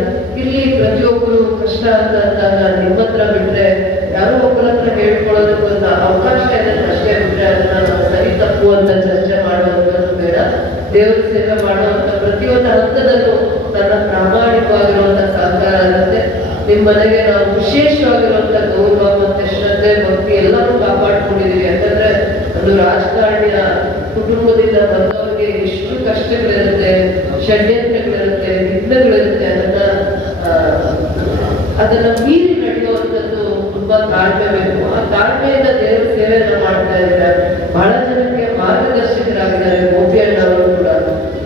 ಇಲ್ಲಿ ಪ್ರತಿಯೊಬ್ಬರು ಕಷ್ಟ ಅಂತ ಅಂದಾಗ ನಿಮ್ಮ ಹತ್ರ ಬಿಟ್ರೆ ಯಾರೋ ಒಬ್ಬರ ಹತ್ರ ಹೇಳ್ಕೊಳ್ಳೋದಕ್ಕೆ ಒಂದು ಅವಕಾಶ ಇದೆ ಅಷ್ಟೇ ಬಿಟ್ರೆ ಅದನ್ನ ನಾವು ಸರಿ ತಪ್ಪು ಅಂತ ಚರ್ಚೆ ಮಾಡುವಂಥದ್ದು ಬೇಡ. ದೇವರ ಸೇವೆ ಮಾಡುವಂತ ಪ್ರತಿಯೊಂದು ಹಂತದಲ್ಲೂ ನನ್ನ ಪ್ರಾಮಾಣಿಕವಾಗಿರುವಂತ ಸಹಕಾರ ಇರುತ್ತೆ. ನಿಮ್ಮ ಮನೆಗೆ ನಾವು ವಿಶೇಷವಾಗಿರುವಂತ ಗೌರವ ಮತ್ತೆ ಶ್ರದ್ಧೆ ಭಕ್ತಿ ಎಲ್ಲರೂ ಕಾಪಾಡ್ಕೊಂಡಿದೀವಿ. ಯಾಕಂದ್ರೆ ಒಂದು ರಾಜಕಾರಣಿಯ ಕುಟುಂಬದಿಂದ ಬಂದವರಿಗೆ ಎಷ್ಟು ಕಷ್ಟಗಳಿರುತ್ತೆ, ಷಡ್ಯಂತ್ರಗಳಿರುತ್ತೆ, ವಿಘ್ನಗಳಿರುತ್ತೆ. ಅದನ್ನ ಮೀರಿ ನಡೆಯುವಂಥದ್ದು ತುಂಬಾ ತಾಳ್ಮೆ ಬೇಕು. ಆ ತಾಳ್ಮೆಯಿಂದ ದೇವರ ಸೇವೆಯನ್ನ ಮಾಡ್ತಾ ಇದ್ದಾರೆ. ಬಹಳ ಜನಕ್ಕೆ ಮಾರ್ಗದರ್ಶಕರಾಗಿದ್ದಾರೆ. ಗೋಪಿಯಣ್ಣ ಅವರು ಕೂಡ.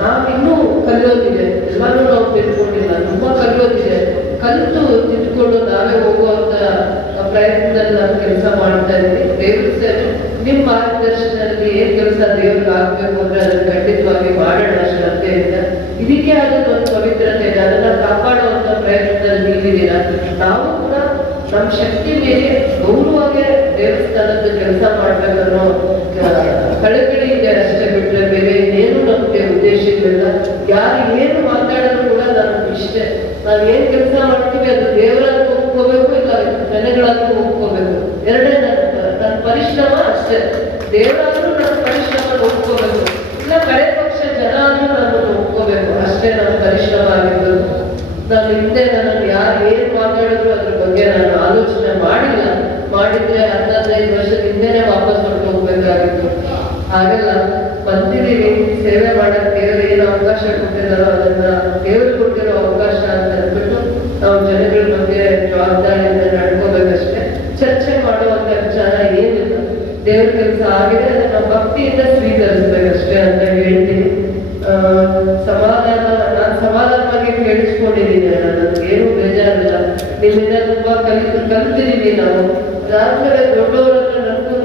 ನಾವಿನ್ನೂ ಕಲಿಯೋದಿದೆ, ಎಲ್ಲಾನು ನಾವು ತಿಳ್ಕೊಂಡಿಲ್ಲ, ತುಂಬಾ ಕಲಿಯೋದಿದೆ. ಕಲಿತು ತಿಳ್ಕೊಂಡು ನಾವೇ ಹೋಗುವಂತ ಪ್ರಯತ್ನದಲ್ಲಿ ನಾವು ಕೆಲಸ ಮಾಡ್ತಾ ಇದ್ದೀವಿ. ದೇವರ ಸೇವೆ ನಿಮ್ಮ ಮಾರ್ಗದರ್ಶನದಲ್ಲಿ ಏನ್ ಕೆಲಸ ದೇವ್ರಿಗೆ ಆಗ್ಬೇಕು ಅಂದ್ರೆ ಅದನ್ನ ಖಂಡಿತವಾಗಿ ಮಾಡೋಣ ಶ್ರದ್ಧೆಯಿಂದ. ಇದಕ್ಕೆ ಆದ ಒಂದು ಪವಿತ್ರತೆ ಇದೆ, ಅದನ್ನ ಕಾಪಾಡುವಂತ ಪ್ರಯತ್ನದಲ್ಲಿ ನೀವಿದ್ದೀರಾ. ನಾವು ಕೂಡ ನಮ್ಮ ಶಕ್ತಿ ಮೇಲೆ ಗೌರವವಾಗಿ ದೇವಸ್ಥಾನದ ಕೆಲಸ ಮಾಡ್ಬೇಕನ್ನೋ ಕಳಕಳಿ ಇದೆ ಅಷ್ಟೇ ಬಿಟ್ರೆ ಬೇರೆ ಇನ್ನೇನು ನಮ್ಗೆ ಉದ್ದೇಶ ಇಲ್ಲ. ಯಾರು ಏನು ಮಾತಾಡಿದ್ರು ಕೂಡ ನಮ್ಗೆ ಇಷ್ಟೇ. ನಾವ್ ಏನ್ ಕೆಲಸ ಮಾಡ್ತೀವಿ ಅದು ದೇವರಾದ್ರೂ ಒಪ್ಕೋಬೇಕು, ಇಲ್ಲ ಜನಗಳಾದ್ರೂ ಒಪ್ಕೋಬೇಕು. ಎರಡೇ ನನ್ನ ಪರಿಶ್ರಮ ಅಷ್ಟೇ. ದೇವರಾದ್ರೂ ನನ್ನ ಪರಿಶ್ರಮ ಒಪ್ಕೋಬೇಕು, ಇಲ್ಲ ಕಡೆ ಪಕ್ಷ ಜನ ಆದ್ರೂ ನನ್ನನ್ನು ಒಪ್ಕೋಬೇಕು. ಅಷ್ಟೇ ನನ್ನ ಪರಿಶ್ರಮ ಆಗಿರ್ಬೇಕು. ನಾನು ಹಿಂದೆ ನನ್ನನ್ನು ಯಾರು ಏನ್ ಮಾತಾಡಿದ್ರು ಅದ್ರ ಬಗ್ಗೆ ನಾನು ಆಲೋಚನೆ ಮಾಡಿಲ್ಲ. ಮಾಡಿದ್ರೆ 15 ವರ್ಷದ ಹಿಂದೆನೆ ವಾಪಸ್ ಹೊರಟು ಹೋಗ್ಬೇಕಾಗಿತ್ತು. ಹಾಗೆಲ್ಲ ಬಂದಿದ್ದೀವಿ ಸೇವೆ ಮಾಡಕ್. ದೇವರು ಏನು ಅವಕಾಶ ಕೊಟ್ಟಿದ್ದಾರೋ ಅದನ್ನ ದೇವರು ಕೊಟ್ಟಿರೋ ಅವಕಾಶ ಅಂತ ಅಂದ್ಬಿಟ್ಟು ನಾವು ಜನಗಳ ಬಗ್ಗೆ ಜವಾಬ್ದಾರಿಯಿಂದ ನಡ್ಕೋಬೇಕಷ್ಟೇ. ಚರ್ಚೆ ಮಾಡುವಂತ ವಿಚಾರ ಏನಿಲ್ಲ. ದೇವ್ರ ಕೆಲಸ ಆಗಿದೆ, ಅದನ್ನ ಭಕ್ತಿಯಿಂದ ಸ್ವೀಕರಿಸ್ಬೇಕಷ್ಟೇ ಅಂತ ಹೇಳ್ತೀನಿ. ನಾನು ಸಮಾಧಾನವಾಗಿ ಕೇಳಿಸ್ಕೊಂಡಿದ್ದೀನಿ. ನನಗೇನು ಬೇಜಾರಿಲ್ಲ. ನಿಮ್ಮಿಂದ ತುಂಬಾ ಕಲಿತಿದ್ದೀವಿ ನಾವು. ಅದಾದ್ಮೇಲೆ ದೊಡ್ಡವರನ್ನ ನನ್ಗೂ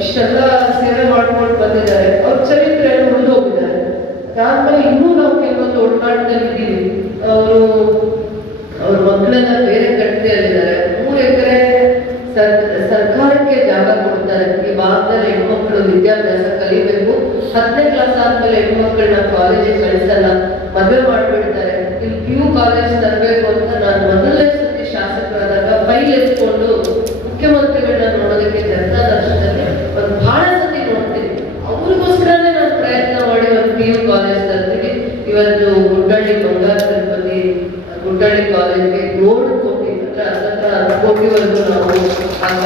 ಇಷ್ಟೆಲ್ಲ ಸೇವೆ ಮಾಡ್ಕೊಂಡು ಬಂದಿದ್ದಾರೆ. ಅವ್ರ ಚರಿತ್ರೆಯನ್ನು ಮುಂದೆ ಹೋಗಿದ್ದಾರೆ. ಅದಾದ್ಮೇಲೆ ಇನ್ನೂ ನಾವು ಕೆಲವೊಂದು ಒಡನಾಟದಲ್ಲಿ ಇದ್ದೀವಿ. ಅವ್ರ ಮಕ್ಕಳೆಲ್ಲ ಬೇರೆ ಕಟ್ಟೆಯಲ್ಲಿದ್ದಾರೆ. 3 ಎಕರೆ ಸರ್ಕಾರಕ್ಕೆ ಜಾಗ ಕೊಡ್ತಾರೆ. ಈ ಭಾಗದಲ್ಲಿ ಹೆಣ್ಮಕ್ಳು ವಿದ್ಯಾಭ್ಯಾಸ ಕಲಿಬೇಕು. 10ನೇ ಕ್ಲಾಸ್ ಆದ್ಮೇಲೆ ಹೆಣ್ಮಕ್ಳನ್ನ ಕಾಲೇಜಿಗೆ ಕಳಿಸಲ್ಲ, ಮದುವೆ ಮಾಡ್ಬಿಡ್ತಾರೆ. ಇಲ್ಲಿ PU ಕಾಲೇಜ್ ತರಬೇಕು ಅಂತ ನಾನು ಮೊದಲನೇ ಸತಿ ಶಾಸಕರಾದಾಗ ಫೈಲ್ ಎತ್ಕೊಂಡು ಮುಖ್ಯಮಂತ್ರಿಗಳನ್ನ ನೋಡೋದಕ್ಕೆ ಜನತಾ ದರ್ಶನದಲ್ಲಿ ಒಂದು ಬಹಳ ಸತಿ ನೋಡ್ತೀನಿ. ಅವ್ರಿಗೋಸ್ಕರನೇ ನಾನು ಪ್ರಯತ್ನ ಮಾಡಿ ಒಂದು PU ಕಾಲೇಜ್ ತರ್ತೀನಿ. ಇವತ್ತು Guddahalli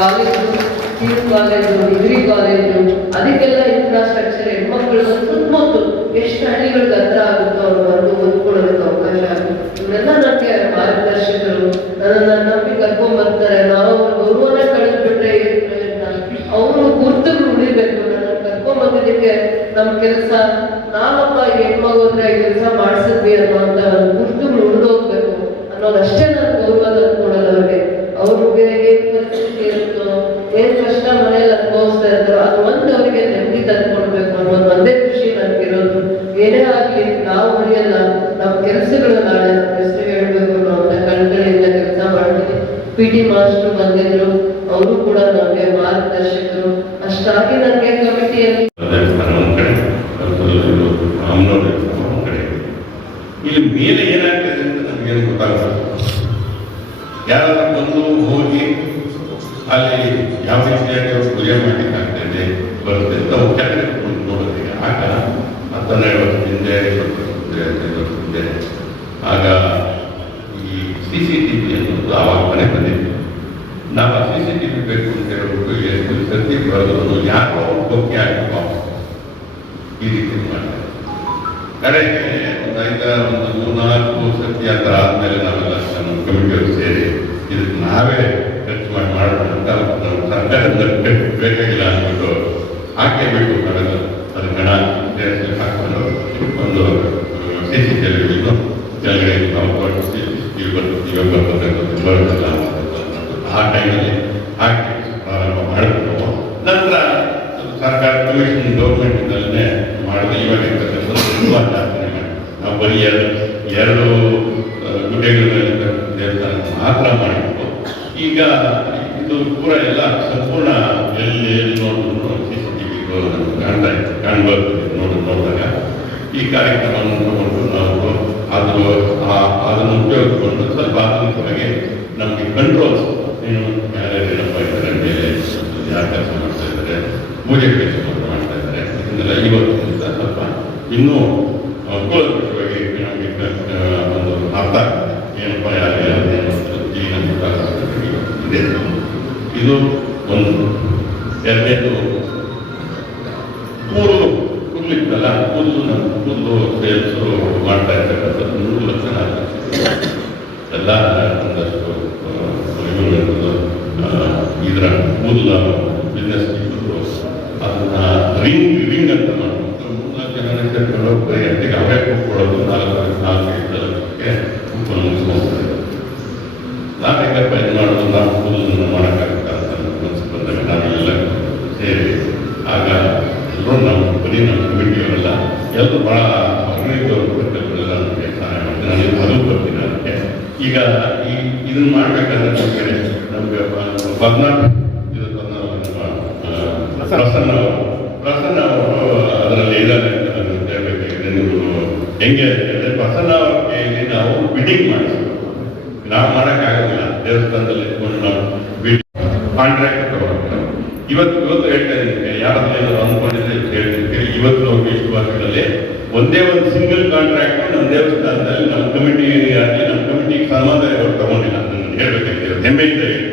college, school college, degree college, ಅದಕ್ಕೆಲ್ಲ ಇನ್ಫ್ರಾಸ್ಟ್ರಕ್ಚರ್ ಹೆಣ್ಮಕ್ಳು ಸುತ್ತಮುತ್ತ ಎಷ್ಟು ಹಳ್ಳಿಗಳಿಗೆ ಹತ್ರ ಆಗುತ್ತೋ ಅವ್ರು ಬಂದು ಓದ್ಕೊಳ್ಳೋದಕ್ಕೆ ಅವಕಾಶ ಆಗುತ್ತೆ. ಇವರೆಲ್ಲ ನನಗೆ ಮಾರ್ಗದರ್ಶಕರು, ನನ್ನನ್ನು ನಂಬಿ ಕರ್ಕೊಂಡ್ ಬರ್ತಾರೆ. ನಾವು ಗೌರವನ ಕಳೆದ್ಬಿಟ್ರೆ ಅವರು ಗುರ್ತುಗಳು ಉಳಿಬೇಕು. ನನ್ನ ಕರ್ಕೊಂಡ್ ಬಂದಿದ್ದಕ್ಕೆ ನಮ್ಮ ಕೆಲಸ, ನಾನೊಬ್ಬ ಹೆಣ್ಮಗು ಅಂದ್ರೆ ಈ ಕೆಲಸ ಮಾಡಿಸಿದ್ವಿ ಅನ್ನೋಂಥ ಒಂದು ಗುರ್ತುಗಳು ಉಳಿದೋಗ್ಬೇಕು ಅನ್ನೋದಷ್ಟೇ ನನ್ನ ಗೌರವ ತಂದ್ಕೊಡೋದು ಅವ್ರಿಗೆ. ಅವ್ರಿಗೆ ಏನ್ ಪರಿಸ್ಥಿತಿ ಇರುತ್ತೋ, ಏನ್ ಕಷ್ಟ ಮನೆಯಲ್ಲಿ ಅನುಭವಿಸ್ತಾ ಇರ್ತಾರೋ ಅದು ಒಂದು ಅವರಿಗೆ ನೆಮ್ಮದಿ ತಂದ್ಕೊಡ್ಬೇಕು ಅನ್ನೋದು ಒಂದೇ ಖುಷಿ ನನಗಿರೋದು. ಏನೇ ಆಗ್ಲಿ ನಾವು ಉಳಿಯಲ್ಲ, ನಮ್ಮ ಕೆಲಸಗಳು ನಾಳೆ ನಮ್ಮ ಹೆಸರು ಹೇಳ್ಬೇಕು ಅನ್ನೋ ಕಣ್ಗಳಿಂದ ಕೆಲಸ ಮಾಡ್ತೀನಿ. PT ಮಾಸ್ಟರ್ ಬಂದಿದ್ರು, ಅವರು ಕೂಡ ನಮಗೆ ಮಾರ್ಗದರ್ಶಕರು. ಅಷ್ಟಾಗಿ ನನಗೆ ಕಮಿಟಿಯಲ್ಲಿ ಇಲ್ಲಿ ಮೇಲೆ ಏನಾಗ್ತದೆ ಅಂತ ನಮಗೇನು ಗೊತ್ತಾಗ್ತದೆ. ಯಾರಾದ್ರೂ ಬಂದು ಹೋಗಿ ಅಲ್ಲಿ ಯಾವ ರೀತಿಯಾಗಿ ಅವರು ಪೂಜೆ ಮಾಡಲಿಕ್ಕಾಗ್ತದೆ ಬರುತ್ತೆ ಅಂತ ಕೆಳಗಡೆ ನೋಡೋದಿಲ್ಲ. ಆಗ 12 ವರ್ಷದ ಹಿಂದೆ, 15 ವರ್ಷದ ಹಿಂದೆ ಆಗ ಈ CCTV ಅನ್ನೋದು ಆವಾಗ ಮನೆ ಬಂದಿತ್ತು. ನಾವು ಆ CCTV ಬೇಕು ಅಂತ ಹೇಳ್ಬಿಟ್ಟು ಎಷ್ಟು ಸರ್ತಿ ಬರೋದು ಯಾರೋ ಬಗ್ಗೆ ಆಗಬೇಕು ಈ ರೀತಿ ಮಾಡ್ತಾರೆ. ಕಡೆಗೆ ಒಂದು 3-4 ಸರ್ತಿ ಆ ಥರ ಆದಮೇಲೆ ನಾವೆಲ್ಲ ನಮ್ಮ ಕಮಿಟಿಯವರು ಸೇರಿ ಇದಕ್ಕೆ ನಾವೇ ಖರ್ಚು ಮಾಡೋಣ ಅಂತ ಸರ್ಕಾರದಿಂದ ಬೇಕಾಗಿಲ್ಲ ಅಂದ್ಬಿಟ್ಟು ಹಾಕೇ ಬೇಕು ಮಾಡೋದು. ಅದಕ್ಕೆ ಹಣ ಹಾಕೊಂಡು ಒಂದು CCTV ಕೆಳಗಡೆ ಬರುತ್ತಲ್ಲ ಆ ಟೈಮಲ್ಲಿ ಹಾಕಿ ಪ್ರಾರಂಭ ಮಾಡಬೇಕು. ನಂತರ ಸರ್ಕಾರ ಕಮಿಷನ್ ಗೌರ್ಮೆಂಟಿನಲ್ಲೇ ಮಾಡಿದ್ರೆ ಇವಾಗ ಜಾಸ್ತಿ ಮಾಡಿ ನಾವು ಬರೀ ಎರಡು ಗುಡ್ಡೆಗಳಲ್ಲಿ ದೇವಸ್ಥಾನ ಮಾತ್ರ ಮಾಡಿತ್ತು. ಈಗ ಇದು ಪೂರ ಎಲ್ಲ ಸಂಪೂರ್ಣ ಎಲ್ಲಿ ನೋಡಿದ್ರು CCTV ಕಾಣ್ತಾ ಇತ್ತು, ಕಾಣ್ಬರ್ತದೆ ನೋಡಿದಾಗ. ಈ ಕಾರ್ಯಕ್ರಮವನ್ನು ತಗೊಂಡು ನಾವು ಅದನ್ನು ಉಪಯೋಗಿಸಿಕೊಂಡು ಸ್ವಲ್ಪ ಆಧುನಿಕವಾಗಿ ನಮಗೆ ಕಂಟ್ರೋಲ್ಸ್ ಏನು ಯಾರ್ಯಾರೇನಪ್ಪ ಇದ್ದಾರೆ ಮೇಲೆ ಯಾರು ಕೆಲಸ ಮಾಡ್ತಾ ಇದ್ದಾರೆ, ಪೂಜೆ ಕೆಲಸ ಮಾಡ್ತಾ ಇದ್ದಾರೆ, ಇದನ್ನೆಲ್ಲ ಇವತ್ತಿನಿಂದ ಸ್ವಲ್ಪ ಇನ್ನೂ ಕೂಲಂಕಷವಾಗಿ ನಮಗೆ ಒಂದು ಅರ್ಥ ಏನಪ್ಪ ಯಾರು ಇದೆ. ಇದು ಒಂದು. ಎರಡನೇದು ಕೂದಲಿತ್ತಲ್ಲ, ಕೂದಲು ಸೇಲ್ಸು ಮಾಡ್ತಾ ಇರ್ತಕ್ಕಂಥದ್ದು 3 ಲಕ್ಷ 4 ಲಕ್ಷ ಎಲ್ಲ ಒಂದಷ್ಟು ಇದರ ಕೂದಲ ಬಿಸ್ನೆಸ್ ಇದ್ದು ಅದನ್ನ ರಿಂಗ್ ಅಂತ ಮಾಡ್ಬಿಟ್ಟು 3-4 ಜನ ಸೇರ್ಕೊಂಡು ಬರೀ ಅಂತಿಗೆ ಅವೇ ಕೊಡೋದು 4-5 ಲಕ್ಷಕ್ಕೆ ಮುಗಿಸ್ಕೊಳ್ತಾರೆ. ನಾವು ಹೆಂಗಪ್ಪ ಇದು ಮಾಡೋದು, ನಾವು ಕೂದಲನ್ನು ಮಾಡೋಕ್ಕಾಗುತ್ತಾ ಅಂತ ಮನಸ್ಸು ಬಂದಾಗ ನಾವೆಲ್ಲ ಸೇರಿ ಆಗ ಎಲ್ಲರೂ ನಾವು ಬರೀ ನಮ್ಮ ಕಮಿಟಿಯವರೆಲ್ಲ ಎಲ್ಲರೂ ಭಾಳ ಆರ್ಗನೈಸರ್ ಎಲ್ಲ ನಮಗೆ ಸಹಾಯ ಮಾಡ್ತಾರೆ. ನಾನು ಅದು ಬರ್ತೀನಿ ಅದಕ್ಕೆ. ಈಗ ಇದನ್ನು ಮಾಡಬೇಕಾದ್ರೆ ನಮಗೆ ಪ್ರಸನ್ನ ಅವರು ಅದರಲ್ಲಿ ಇದ್ದಾರೆ ಅಂತ ನಾನು ಹೇಳಬೇಕಾಗಿದೆ. ನೀವು ಹೆಂಗೆ ಪ್ರಸನ್ನ ಅವ್ರ ಕೈಯಲ್ಲಿ ನಾವು ಬಿಡಿಂಗ್ ಮಾಡಿಸ್ಬೇಕು. ನಾವು ಮಾಡೋಕ್ಕಾಗೋದಿಲ್ಲ, ದೇವಸ್ಥಾನದಲ್ಲಿ ಇಟ್ಕೊಂಡು ನಾವು ಕಾಂಟ್ರಾಕ್ಟ್ ತಗೋಬೇಕು. ಇವತ್ತು ಹೇಳ್ತಾ ಇದ್ದೀನಿ, ಯಾರಾದ್ರೂ ಏನಾದ್ರು ಅಂದ್ಕೊಂಡಿದ್ರೆ ಹೇಳ್ತಿರ್ತೀವಿ. ಇವತ್ತು ಎಷ್ಟು ವರ್ಷಗಳಲ್ಲಿ ಒಂದೇ ಒಂದು ಸಿಂಗಲ್ ಕಾಂಟ್ರಾಕ್ಟ್ ನಮ್ಮ ದೇವಸ್ಥಾನದಲ್ಲಿ ನಮ್ಮ ಕಮಿಟಿ ಆಗಲಿ ನಮ್ಮ ಕಮಿಟಿಗೆ ಸಮಾಧಾನ ತಗೊಂಡಿಲ್ಲ. ಅದನ್ನು ಹೇಳ್ಬೇಕಾಗಿದೆ, ಹೆಮ್ಮೆಯಿಂದ ಹೇಳ್ತೀನಿ.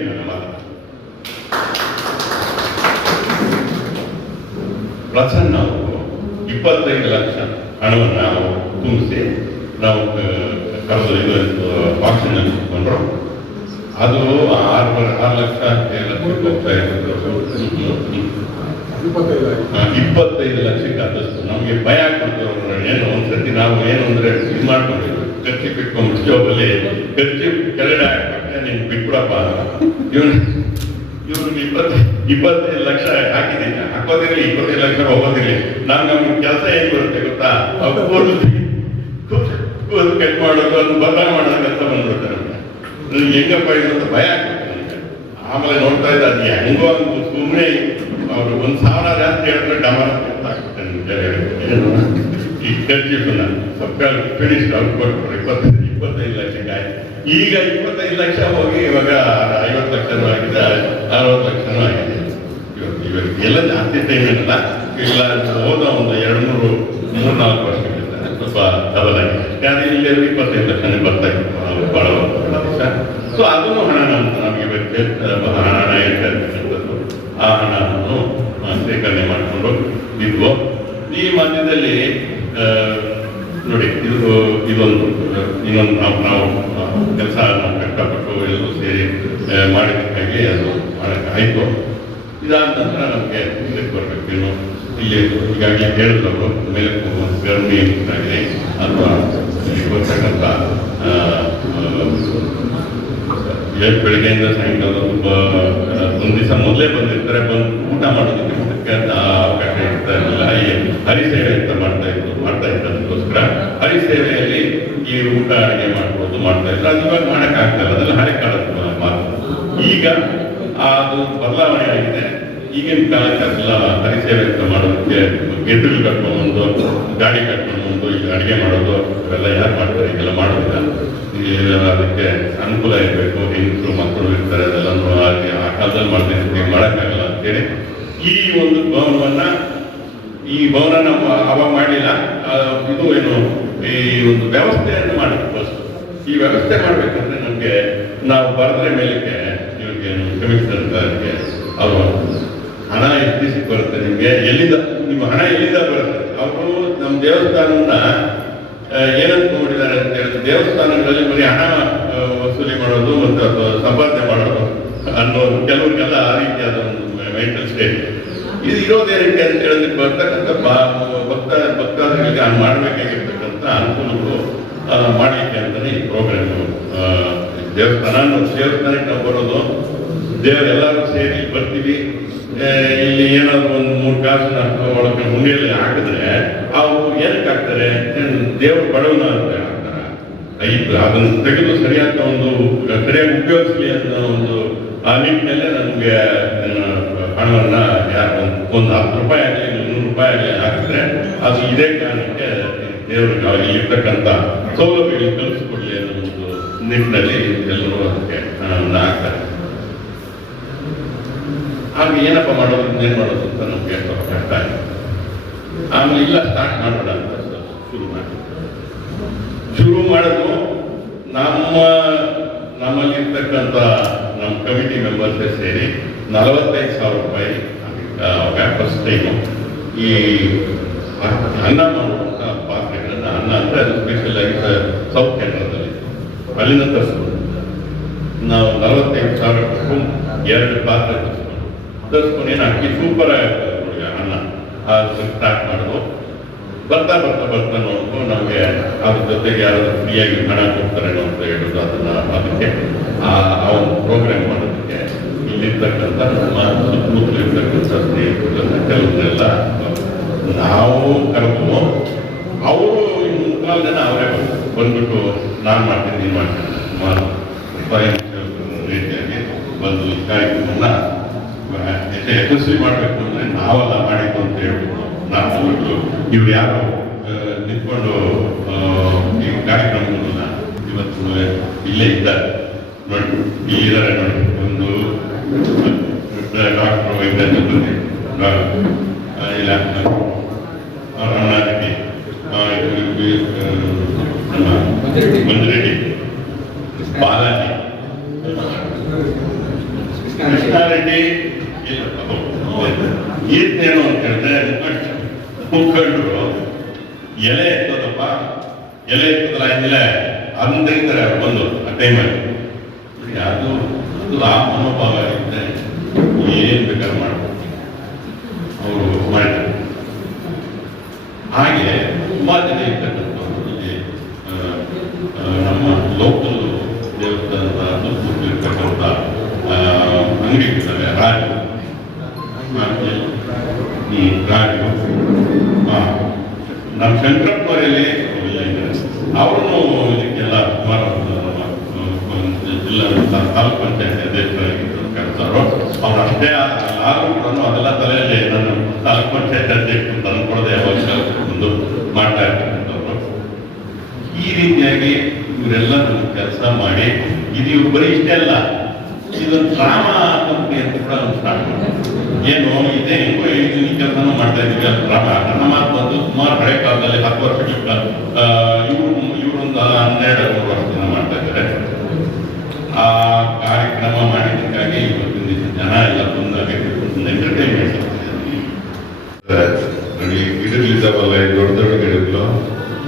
ಪ್ರಸನ್ನ ಅವರು 25 ಲಕ್ಷ ಹಣವನ್ನು ನಾವು ತುಂಬಿಸಿ ನಾವು ಕರೆದು ಇದು ಫಂಕ್ಷನ್ ಇಟ್ಕೊಂಡ್ರು. ಅದು 6 ಲಕ್ಷ 7 ಲಕ್ಷಕ್ಕೆ ಹೋಗ್ತಾ ಇರೋದು. 25 ಲಕ್ಷಕ್ಕೆ ಆದಷ್ಟು ನಮಗೆ ಭಯ ಆಗ್ಬಿಡ್ತು. ಏನು ಒಂದ್ಸತಿ ನಾವು ಏನು ಅಂದ್ರೆ ಇದು ಮಾಡ್ಕೊಂಡಿದ್ವಿ, ಖರ್ಚು ಬಿಟ್ಕೊಂಡು ಜೋಬಲ್ಲಿ ಖರ್ಚು ಕೆಳಗಡೆ ಹಾಕ್ಬಿಟ್ಟೆ, ನೀನು ಬಿಟ್ಬಿಡಪ್ಪ. ಇವ್ರಿಗೆ 25 ಲಕ್ಷ ಹಾಕಿದ್ದೀನಿ, ಹಾಕೋದಿರಲಿ 25 ಲಕ್ಷ ಹೋಗೋದಿರಲಿ. ನಮ್ಗೆ ಕೆಲಸ ಏನ್ ಬರುತ್ತೆ ಗೊತ್ತಾ, ಕೂದಲು ಕಟ್ ಮಾಡೋದು, ಅದು ಬದಲಾವಣೆ ಮಾಡೋದು ಕೆಲಸ ಬಂದ್ಬಿಡ್ತಾರೆ ನಮ್ಗೆ. ಹೆಂಗಪ್ಪ ಇದು ಅಂತ ಭಯ ಆಗ್ಬಿಡುತ್ತೆ ನಮ್ಗೆ. ಆಮೇಲೆ ನೋಡ್ತಾ ಇದ್ದ ಅದು ಹೆಂಗೋ ಸುಮ್ಮನೆ ಅವರು 1,000 ಜಾಸ್ತಿ ಹೇಳಿದ್ರೆ ಡಮರ್ ಅಂತ ಆಗ್ಬಿಟ್ಟೆ ನಿಮ್ಗೆ. ಈ ಖರ್ಚಿನ ಸ್ವಲ್ಪ ಫಿನಿಶ್ ಅವ್ರು ಕೊಟ್ಬಿಟ್ರು 25 ಲಕ್ಷಕ್ಕೆ ಆಯ್ತು. ಈಗ 25 ಲಕ್ಷ ಹೋಗಿ ಇವಾಗ 50 ಲಕ್ಷನೂ ಆಗಿದೆ, 60 ಲಕ್ಷನೂ ಆಗಿದೆ. ಇವತ್ತು ಎಲ್ಲ ಜಾಸ್ತಿ ಟೈಮ್ ಏನಲ್ಲ, ಇಲ್ಲ ಹೋದ ಒಂದು 2-3-4 ವರ್ಷಗಳಿಂದ ಸ್ವಲ್ಪ ಡಬಲ್ ಆಗಿದೆ. ಯಾರು ಇಲ್ಲಿ 25 ಲಕ್ಷನೇ ಬರ್ತಾ ಇತ್ತು ಭಾಳ ವರ್ಷ. ಸೊ ಅದನ್ನು ಹಣ ನಮಗೆ ಹಣ ಇರ್ತಕ್ಕಂಥದ್ದು. ಆ ಹಣವನ್ನು ಶೇಖರಣೆ ಮಾಡಿಕೊಂಡು ಇದ್ವು. ಈ ಮಧ್ಯದಲ್ಲಿ ನೋಡಿ ಇದೊಂದು ಇನ್ನೊಂದು ನಾವು ಕೆಲಸ ಕಷ್ಟಪಟ್ಟು ಎಲ್ಲರೂ ಸೇರಿ ಮಾಡಿದ್ದಕ್ಕಾಗಿ ಅದು ಮಾಡೋಕ್ಕಾಯಿತು. ಇದಾದ ನಂತರ ನಮಗೆ ಇದಕ್ಕೆ ಬರಬೇಕೇನು, ಇಲ್ಲಿ ಈಗಾಗಲೇ ಹೇಳಿದವರು ಮೇಲೆ ಗರ್ಮಿ ಆಗಲಿ ಅಥವಾ ಇಲ್ಲಿ ಬರ್ತಕ್ಕಂಥ ಬೆಳಗ್ಗೆಯಿಂದ ಸಾಯಂಕಾಲ ಒಂದು ದಿವಸ ಮೊದಲೇ ಬಂದಿರ್ತಾರೆ, ಬಂದು ಊಟ ಮಾಡೋದಕ್ಕೆ ಅವಕಾಶ ಇರ್ತಾ ಇರಲಿಲ್ಲ. ಹರಿಸೇವೆ ಅಂತ ಮಾಡ್ತಾ ಇತ್ತು. ಅದಕ್ಕೋಸ್ಕರ ಹರಿಸೇವೆಯಲ್ಲಿ ಈ ಊಟ ಅಡುಗೆ ಮಾಡ್ಬೋದು ಮಾಡ್ತಾ ಇದ್ರು. ಅದು ಇವಾಗ ಮಾಡೋಕ್ಕಾಗ್ತಲ್ಲ, ಅದೆಲ್ಲ ಹಳೆ ಕಾಲದ ಮಾತು. ಈಗ ಅದು ಬದಲಾವಣೆ ಆಗಿದೆ. ಈಗಿನ ಕಾಲಕ್ಕೆ ಅದೆಲ್ಲ ಹರಿಸೇವೆ ಅಂತ ಮಾಡೋದಕ್ಕೆ ಗೆದ್ದಲು ಕಟ್ಕೊಂಡು ಗಾಡಿ ಕಟ್ಕೊಂಡು ಈಗ ಅಡುಗೆ ಮಾಡೋದು ಇವೆಲ್ಲ ಯಾರು ಮಾಡ್ತಾರೆ, ಈಗೆಲ್ಲ ಮಾಡೋದಿಲ್ಲ. ಅದಕ್ಕೆ ಅನುಕೂಲ ಇರಬೇಕು, ಹೆಂಗಸರು ಮಕ್ಕಳು ಇರ್ತಾರೆ, ಅದೆಲ್ಲನೂ ಆ ಕಾಲದಲ್ಲಿ ಮಾಡ್ತಿರ್ತೀವಿ, ಮಾಡೋಕ್ಕಾಗಲ್ಲ ಅಂತೇಳಿ ಈ ಒಂದು ಭವನ ನಾವು ಅವಾಗ ಮಾಡಲಿಲ್ಲ. ಇದು ಏನು ಈ ಒಂದು ವ್ಯವಸ್ಥೆಯನ್ನು ಮಾಡಬೇಕು. ಈ ವ್ಯವಸ್ಥೆ ಮಾಡಬೇಕಂದ್ರೆ ನಮಗೆ ನಾವು ಬರೆದ್ರೆ ಮೇಲಕ್ಕೆ ಇವ್ರಿಗೆ ಕಮಿಷನರ್ಗೆ ಅವರು ಹಣ ಎಷ್ಟು ಬರುತ್ತೆ, ನಿಮಗೆ ಎಲ್ಲಿಂದ ನಿಮ್ಮ ಹಣ ಎಲ್ಲಿಂದ ಬರುತ್ತೆ. ಅವರು ನಮ್ಮ ದೇವಸ್ಥಾನವನ್ನ ಏನಂತ ನೋಡಿದ್ದಾರೆ ಅಂತ ಹೇಳಿದ್ರೆ, ದೇವಸ್ಥಾನಗಳಲ್ಲಿ ಬರೀ ಹಣ ವಸೂಲಿ ಮಾಡೋದು ಮತ್ತು ಸಂಪಾದನೆ ಮಾಡೋದು ಅನ್ನೋದು ಕೆಲವರಿಗೆಲ್ಲ ಆ ರೀತಿಯಾದ ಒಂದು ಮೆಂಟಲ್ ಸ್ಟೇಟ್ ಇದು ಇರೋದೇನಕ್ಕೆ ಅಂತ ಹೇಳಿದ್ರೆ, ಬರ್ತಕ್ಕಂಥ ಭಕ್ತಾದಿಗಳಿಗೆ ಮಾಡಬೇಕಾಗಿರ್ತಕ್ಕಂಥ ಅನುಕೂಲಗಳು ಮಾಡಲಿಕ್ಕೆ ಅಂತಲೇ ಈ ಪ್ರೋಗ್ರಾಮ್. ದೇವಸ್ಥಾನಕ್ಕೆ ನಾವು ಬರೋದು, ಎಲ್ಲರೂ ಸೇರಿ ಬರ್ತೀವಿ. ಇಲ್ಲಿ ಏನಾದ್ರು ಒಂದು 3 ಕಾಸನ್ನ ಒಳಗೆ ಹುಂಡಿಯಲ್ಲಿ ಹಾಕಿದ್ರೆ ಅವು ಏನಕ್ಕೆ ಹಾಕ್ತಾರೆ, ದೇವರು ಬಡವನ ಅಂತ ಹಾಕ್ತಾರೆ. ಅದನ್ನು ತೆಗೆದು ಸರಿಯಾದ ಸರಿಯಾಗಿ ಉಪಯೋಗಿಸಲಿ ಅನ್ನೋ ಒಂದು ಆ ನಿಟ್ಟಿನಲ್ಲೇ ನಮಗೆ ಹಣವನ್ನ ಒಂದು 10 ರೂಪಾಯಿ ಆಗಲಿ 100 ರೂಪಾಯಿ ಆಗಲಿ ಹಾಕಿದ್ರೆ ಅದು ಇದೇ ಕಾರಣಕ್ಕೆ ದೇವರಿಗೆ ಅಲ್ಲಿ ಇರ್ತಕ್ಕಂಥ ಸೌಲಭ್ಯಗಳು ಕಲಿಸ್ಕೊಡ್ಲಿ ಅನ್ನೋ ಒಂದು ನಿಟ್ಟಿನಲ್ಲಿ ಎಲ್ಲರೂ ಅದಕ್ಕೆ ಹಣವನ್ನು ಹಾಕ್ತಾರೆ. ಆಗ ಏನಪ್ಪ ಮಾಡೋದು, ಏನ್ ಮಾಡೋದು ಅಂತ ನಮ್ಗೆ ಕಷ್ಟ ಆಗಿದೆ. ಆಮೇಲೆ ಇಲ್ಲ ಸ್ಟಾರ್ಟ್ ಮಾಡೋಣ ಅಂತ ಶುರು ಮಾಡೋದು. ನಮ್ಮಲ್ಲಿ ಇರ್ತಕ್ಕಂಥ ನಮ್ಮ ಕಮಿಟಿ ಮೆಂಬರ್ಸೇ ಸೇರಿ 45,000 ರೂಪಾಯಿ ಫಸ್ಟ್ ಟೈಮು ಈ ಅನ್ನ ಮಾಡುವಂಥ ಪಾತ್ರೆಗಳನ್ನ, ಅನ್ನ ಅಂದರೆ ಅದು ಸ್ಪೆಷಲ್ ಆಗಿ ಸೌತ್ ಕೇಂದ್ರದಲ್ಲಿ ಅಲ್ಲಿಂದ ತರಿಸ್ಬೋದು. ನಾವು 45,000 ರೂಪಾಯಿ 2 ಪಾತ್ರೆ ತರಿಸ್ಕೊಂಡು ಏನು ಅಕ್ಕಿ ಸೂಪರ್ ಆಗಿರ್ತದೆ ಅನ್ನ ಅದು ಸ್ಟಾರ್ಟ್ ಮಾಡೋದು. ಬರ್ತಾ ನೋಡ್ಕೊಂಡು ನಮಗೆ ಅದ್ರ ಜೊತೆಗೆ ಯಾರಾದ್ರೂ ಫ್ರೀಯಾಗಿ ಹಣ ಕೊಡ್ತಾರೆ ಅಂತ ಹೇಳೋದು, ಅದಕ್ಕೆ ಆ ಒಂದು ಪ್ರೋಗ್ರಾಮ್ ಮಾಡೋದಕ್ಕೆ ಇಲ್ಲಿರ್ತಕ್ಕಂಥ ನಮ್ಮ ಸುತ್ತಮುತ್ತಲು ಇರ್ತಕ್ಕಂಥ ಸ್ನೇಹಿತರನ್ನ ಕೆಲವನ್ನೆಲ್ಲ ನಾವು ಕರೆದು ಅವರು ಮುಕ್ಕಾಲು ಜನ ಅವರೇ ಬಂದ್ಬಿಟ್ಟು ನಾನು ಮಾಡ್ತೀನಿ ನೀನು ಮಾಡ್ತೀನಿ ಸುಮಾರು ರೀತಿಯಾಗಿ ಬಂದು ಈ ಕಾರ್ಯಕ್ರಮನ ಯಶಸ್ವಿ ಮಾಡಬೇಕು ಅಂದರೆ ನಾವೆಲ್ಲ ಮಾಡಿದ್ದು ಅಂತ ಹೇಳ್ಬಿಟ್ಟು ನಾವು ಇವ್ರು ಯಾರು ನಿಂತ್ಕೊಂಡು ಈ ಕಾರ್ಯಕ್ರಮಗಳನ್ನ ಇವತ್ತು ಇಲ್ಲೇ ಇದ್ದಾರೆ ನೋಡಿ, ಇಲ್ಲಿದ್ದಾರೆ ನೋಡಿ. ಒಂದು ಡಾಕ್ಟರ್ ವೆಂಕಟೇಶ ಇಲ್ಲ ರಮಣಾರೆಡ್ಡಿ, ಮಂಜುರೆಡ್ಡಿ, ಬಾಲಾಜಿ, ಕೃಷ್ಣಾರೆಡ್ಡಿ. ಈತೇನು ಅಂತ ಹೇಳಿದ್ರೆ ಮುಖಂಡರು ಎಲೆ ಎತ್ತೋದಪ್ಪ, ಎಲೆ ಎತ್ತೋದಲ್ಲ ಹಿಂದಿಲ್ಲ ಅದನ್ನ ತೆಗಿತಾರೆ ಬಂದು ಆ ಟೈಮಲ್ಲಿ. ಅದು ಆ ಮನೋಭಾವ ಇದ್ದರೆ ಏನು ಬೇಕಾದ್ರೆ ಮಾಡ್ಬೋದು ಅವರು ಮಾಡಿದ್ದಾರೆ. ಹಾಗೆ ಸುಮಾರು ಜನ ಇರ್ತಕ್ಕಂಥವ್ರು ಇಲ್ಲಿ ನಮ್ಮ ಲೋಕಲ್ ದೇವಸ್ಥಾನದ ಸುತ್ತಮುತ್ತಲು ಇರ್ತಕ್ಕಂಥ ಅಂಗಡಿಗಳಿದ್ದಾವೆ. ರಾಜು ನಮ್ಮ ಶಂಕರಪ್ಪನಲ್ಲಿ ಅವರು ಇದಕ್ಕೆಲ್ಲ ಸುಮಾರು ಜಿಲ್ಲಾ ತಾಲೂಕು ಪಂಚಾಯತ್ ಅಧ್ಯಕ್ಷರಾಗಿದ್ದರು ಕೆಲಸರು. ಅವ್ರು ಅಷ್ಟೇ ಆದರೂ ಕೂಡ ಅದೆಲ್ಲ ತಲೆಯಲ್ಲಿ ನಾನು ತಾಲೂಕು ಪಂಚಾಯತ್ ಅಧ್ಯಕ್ಷರು ತಂದು ಕೊಡದೆ ಯಾವಾಗ ಒಂದು ಮಾಡ್ತಾ ಇರ್ತಕ್ಕಂಥವ್ರು. ಈ ರೀತಿಯಾಗಿ ಇವರೆಲ್ಲ ನಮ್ಮ ಕೆಲಸ ಮಾಡಿ ಇದು ಬರೀ ಇಷ್ಟೇ ಅಲ್ಲ, ಇದೊಂದು ಡ್ರಾಮಾ ಕಂಪ್ನಿ ಅಂತ ಕೂಡ ಒಂದು ಸ್ಟಾರ್ಟ್ ಮಾಡಿ ಏನು ಇದೆ ಹೆಂಗೋ ಈ ಕೆಲಸನೂ ಮಾಡ್ತಾ ಇದ್ದೀವಿ. ಅದು ಡ್ರಾಮಾ ನನ್ನ ಮಾತು ಬಂದು ಸುಮಾರು ಹಳೆ ಕಾಲದಲ್ಲಿ 10 ವರ್ಷಗಳ ಇವರೊಂದು 12-13 ವರ್ಷದಿಂದ ಮಾಡ್ತಾ ಇದ್ದಾರೆ. ಆ ಕಾರ್ಯಕ್ರಮ ಮಾಡಿದ್ದಕ್ಕಾಗಿ ದೊಡ್ಡ ದೊಡ್ಡ ಗಿಡಗಳು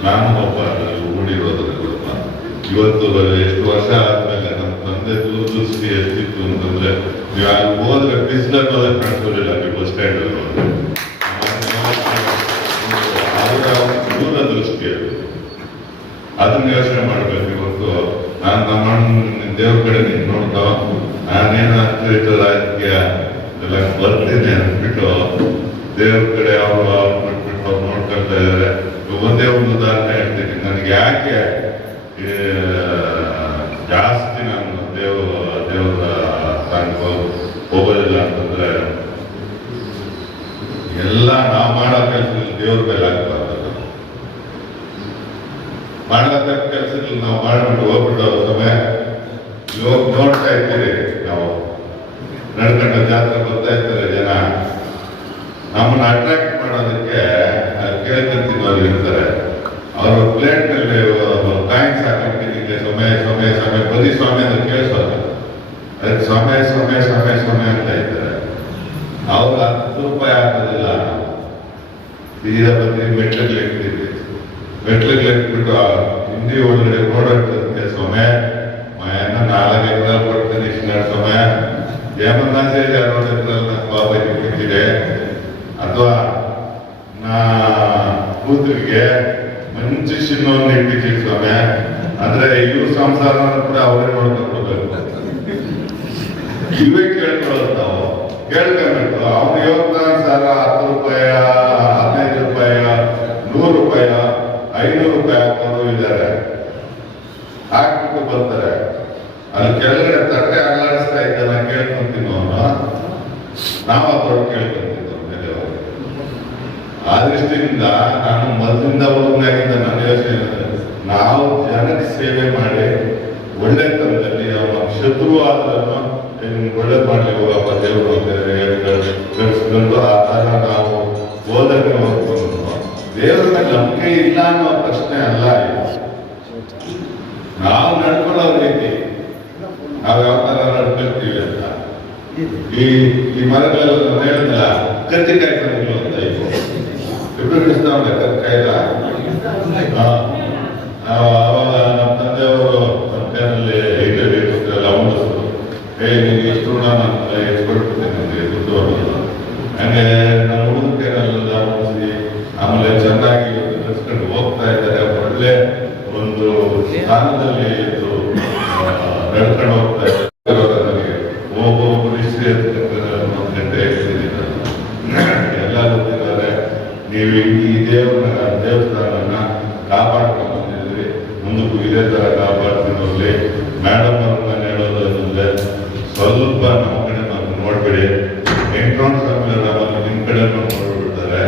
ನಾನು ಒಬ್ಬ ಹೂಡಿರೋದ್ರ ಕುಟುಂಬ. ಇವತ್ತು ಎಷ್ಟು ವರ್ಷ ಆದ್ಮೇಲೆ ನಮ್ಮ ತಂದೆ ದೂರದೃಷ್ಟಿ ಎಷ್ಟಿತ್ತು ಅಂತಂದ್ರೆ, ನೀವು ಅಲ್ಲಿ ಹೋದ್ರೆ ಬಿಸಿಲಾಗ ಹೋದ್ರೆ ಕಾಣಿಸೋದಿಲ್ಲ. ನೀವು ಬಸ್ ಸ್ಟ್ಯಾಂಡ್ ಅಲ್ಲಿ ಹೋದ್ರೆ ದೂರದೃಷ್ಟಿ ಅದು. ಅದನ್ನ ಯೋಚನೆ ಮಾಡ್ಬೇಕು. ಇವತ್ತು ನಾನು ನಮ್ಮ ದೇವ್ರ ಕಡೆ ನಿಂತು ನೋಡ್ತಾ ನಾನೇನು ಅಂತ ರಾಜಕೀಯ ಎಲ್ಲ ಬರ್ತೀನಿ ಅಂದ್ಬಿಟ್ಟು ದೇವ್ರ ಕಡೆ ಅವರು ಬಿಟ್ಬಿಟ್ಟು ಅವ್ರು ನೋಡ್ಕೊಳ್ತಾ ಇದ್ದಾರೆ. ಒಂದೇ ಒಂದು ಉದಾಹರಣೆ ಹೇಳ್ತೀನಿ. ನನಗೆ ಯಾಕೆ ಜಾಸ್ತಿ ನಾನು ದೇವರ ಸ್ಥಾನಕ್ಕೆ ಹೋಗೋದಿಲ್ಲ ಅಂತಂದ್ರೆ, ಎಲ್ಲ ನಾವು ಮಾಡೋ ಕೆಲಸದಲ್ಲಿ ದೇವ್ರ ಮೇಲೆ ಆಗ್ಬಾರ್ದು. ಮಾಡೋ ಕೆಲಸದಲ್ಲಿ ನಾವು ಮಾಡ್ಬಿಟ್ಟು ಹೋಗ್ಬಿಟ್ಟು ಸಮಯ ಇವಾಗ ನೋಡ್ತಾ ಇರ್ತೀರಿ. ನಾವು ನಡ್ಕೊಂಡ ಜಾತ್ರೆ ಬರ್ತಾ ಇರ್ತಾರೆ ಜನ, ನಮ್ಮನ್ನ ಅಟ್ರಾಕ್ಟ್ ಮಾಡೋದಕ್ಕೆ ಕೇಳ್ಕೊಂತಿದ್ದವ್ರು ಇರ್ತಾರೆ. ಅವರು ಪ್ಲೇಟ್ ನಲ್ಲಿ ಕಾಯಿನ್ಸ್ ಹಾಕೊಂಡಿದ್ದೆ ಸಮಯ ಸಮಯ ಸಮಯ ಬರೀ ಸ್ವಾಮಿ ಅಂತ ಕೇಳಿಸೋದು. ಅದಕ್ಕೆ ಸಮಯ ಸಮಯ ಸಮಯ ಸಮಯ ಅಂತ ಇರ್ತಾರೆ. ಅವ್ರು 10 ರೂಪಾಯಿ ಹಾಕೋದಿಲ್ಲ. ಸೀದಾ ಬಂದು ಮೆಟ್ಲಿಗೆ ಇರ್ತೀವಿ. ಮೆಟ್ಲಿಗೆ ಇಟ್ಬಿಟ್ಟು ಹಿಂದಿ ಒಳಗಡೆ ನೋಡೋಕ್ಕೆ ಸಮಯ ಮಯನ್ನ 4 ಎಕರೆ ಕೊಡ್ತೀನಿ ಇಷ್ಟು ಸಮಯ ಏಮನ್ನಾಸೆ ನೋಡಿದ್ರಲ್ಲ ಬಾಬಾ ಇಟ್ಟಿದೆ. ಅಥವಾ ನಾ ಕೂతుರಿಗೆ ಮಂಚು ಚಿನ್ನವನ್ನು ಇಟ್ಟಿದ್ದೀವಿ ಸಮಯ ಅಂದ್ರೆ ಇವ್ರ ಸಂಸಾರ ಕೂಡ ಅವರೇ ನೋಡ್ಕೊಳ್ಬೇಕು. ಇವೇ ಕೇಳ್ಕೊಳ್ಳೋದು ನಾವು ಕೇಳ್ಕೊಬೇಕು. ಅವನು ಯೋಗದಾನ ಸಾಲ 10 ರೂಪಾಯಿ 15 ರೂಪಾಯಿ 100 ರೂಪಾಯಿ 500 ರೂಪಾಯಿ ಹಾಕೋರು ಇದ್ದಾರೆ. ಹಾಕ್ಬಿಟ್ಟು ಬರ್ತಾರೆ. ಅಲ್ಲಿ ಕೆಳಗಡೆ ತಟ್ಟೆ ಅಲ್ಲಾಡಿಸ್ತಾ ಇದ್ದಾನ ಕೇಳ್ಕೊಂತೀನಿ ಅವನು. ನಾವು ಅದರೊಳಗೆ ಕೇಳ್ಕೊಂತಿದ್ದೋ ಮೇಲೆ. ಆ ದೃಷ್ಟಿಯಿಂದ ನಾನು ಮೊದಲಿಂದ ಹೋಗಿಂದ ನನ್ನ ಯೋಚನೆ, ನಾವು ಜನಕ್ಕೆ ಸೇವೆ ಮಾಡಿ ಒಳ್ಳೆತನದಲ್ಲಿ ಅವನ ಶತ್ರು ಆದ್ರೂ ಒಳ್ಳೆ ಮಾಡ್ಲಿ ಹೋಗಪ್ಪ ದೇವರು ಅಂತ ಆ ಥರ ನಾವು ಹೋದಾಗ ನೋಡ್ಕೊಂಡು ದೇವರ ಮೇಲೆ ನಂಬಿಕೆ ಇಲ್ಲ ಅನ್ನೋ ಪ್ರಶ್ನೆ ಅಲ್ಲ. ನಾವು ನಡ್ಕೊಳ್ಳೋ ರೀತಿ ನಾವು ಯಾವ ತರ ನಡ್ಕೊಳ್ತೀವಿ ಅಂತ. ಈ ಮರಗಳೆಲ್ಲ ನಾನು ಹೇಳಿದ್ನಲ್ಲ, ಕತ್ತಿಕಾಯಿ ಮರಗಳು ಅಂತ ಇವು ಇಬ್ಬರು ಕೃಷ್ಣವ್ರೆ ಕತ್ತಿಕಾಯಿಲ್ಲ. ಅವಾಗ ನಮ್ಮ ತಂದೆಯವರು ನಮ್ಮ ಕೈಯಲ್ಲಿ ಇಟ್ಟಿರ್ತಿರಲ್ಲ ಅವನು ನಿನಗೆ ಇಷ್ಟು ನಾನು ಎತ್ಕೊಳ್ಬಿಡ್ತೇನೆ ನನಗೆ ದುಡ್ಡು ಅನ್ನೋದು. ಹಂಗೆ ನಮ್ಮ ಹುಡುಗ ಕೈನಲ್ಲೆಲ್ಲ ಮುಗಿಸಿ ಆಮೇಲೆ ಚೆನ್ನಾಗಿ ನಡೆಸ್ಕೊಂಡು ಹೋಗ್ತಾ ಇದ್ದಾರೆ. ಒಳ್ಳೆ ಒಂದು ಸ್ಥಾನದಲ್ಲಿ ನಡ್ಕೊಂಡು ಹೋಗ್ತಾ ಇದ್ದಾರೆ. ನನಗೆ ಒಬ್ಬೊಬ್ಬರು ಹಿಸ್ಟ್ರಿ ಎಲ್ಲ ಗೊತ್ತಿದ್ದಾರೆ. ನೀವು ಈ ದೇವಸ್ಥಾನನ ಕಾಪಾಡ್ಕೊಂಡು ಬಂದಿದ್ರಿ, ಮುಂದಕ್ಕೂ ಇದೇ ತರ ಕಾಪಾಡ್ತಿದ್ರಲ್ಲಿ. ಮೇಡಮ್ ಅವ್ರನ್ನ ಹೇಳೋದು ಅಂತಂದ್ರೆ ಸ್ವಲ್ಪ ನಮ್ಮ ಕಡೆ ನಾವು ನೋಡ್ಬೇಡಿ. ವೆಂಕಟರಮಣ ಸ್ವಾಮಿ ನಮ್ಮಲ್ಲಿ ನಿಮ್ಮ ಕಡೆ ನೋಡ್ಬಿಡ್ತಾರೆ.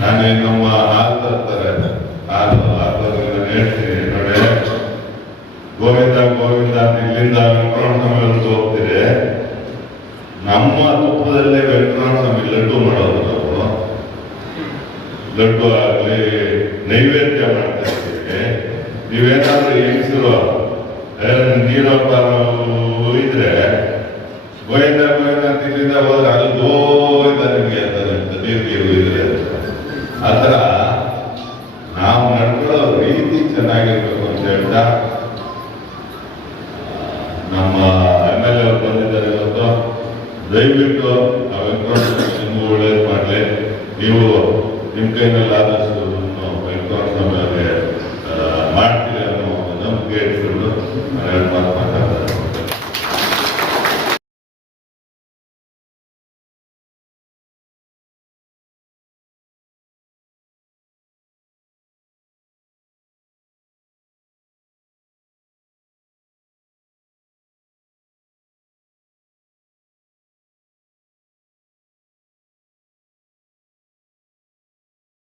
ನಾನು ನಮ್ಮ ಹಾಲು ತರ್ತಾರೆ, ಹಾಲು ಹೇಳ್ತೀನಿ ನೋಡಿ, ಗೋವಿಂದ ಗೋವಿಂದ ಇಲ್ಲಿಂದ ವೆಂಕಟರಮಣ ಸ್ವಾಮಿ ಹೋಗ್ತೀರಿ. ನಮ್ಮ ತುಪ್ಪದಲ್ಲೇ ವೆಂಕಟರಮಣ ಸ್ವಾಮಿ ಲಡ್ಡು ಮಾಡೋದು. ನಾವು ಲಡ್ಡು ಆಗಲಿ ನೈವೇದ್ಯ ಮಾಡ್ತಾ ಇರ್ತೀವಿ. ನೀವೇನಾದ್ರೂ ಹೆಂಗಸರು ನೀರಪ್ಪ ಇದ್ರೆ ಗೋವಿಂದ ಗೋವಿಂದ ಅಂತ ಇಲ್ಲಿಂದ ಹೋದ್ರೆ ಅಲ್ಲಿ ಗೋವಿಂದ ನಿಮಗೆ ಅಂತಾರೆ ನೀರು ಇದ್ರೆ. ಆ ಥರ ನಾವು ನಡ್ಕೊಳ್ಳೋ ರೀತಿ ಚೆನ್ನಾಗಿರ್ಬೇಕು ಅಂತ ಹೇಳ್ತಾ ನಮ್ಮ MLA ಅವರು ಬಂದಿದ್ದಾರೆ ಇವತ್ತು. ದಯವಿಟ್ಟು ಆ ವೆಂಕಟರಮಣ ನಿಮಗೂ ಒಳ್ಳೇದು ಮಾಡಲಿ. ನೀವು ನಿಮ್ಮ ಕೈನಲ್ಲಿ ಆದಷ್ಟು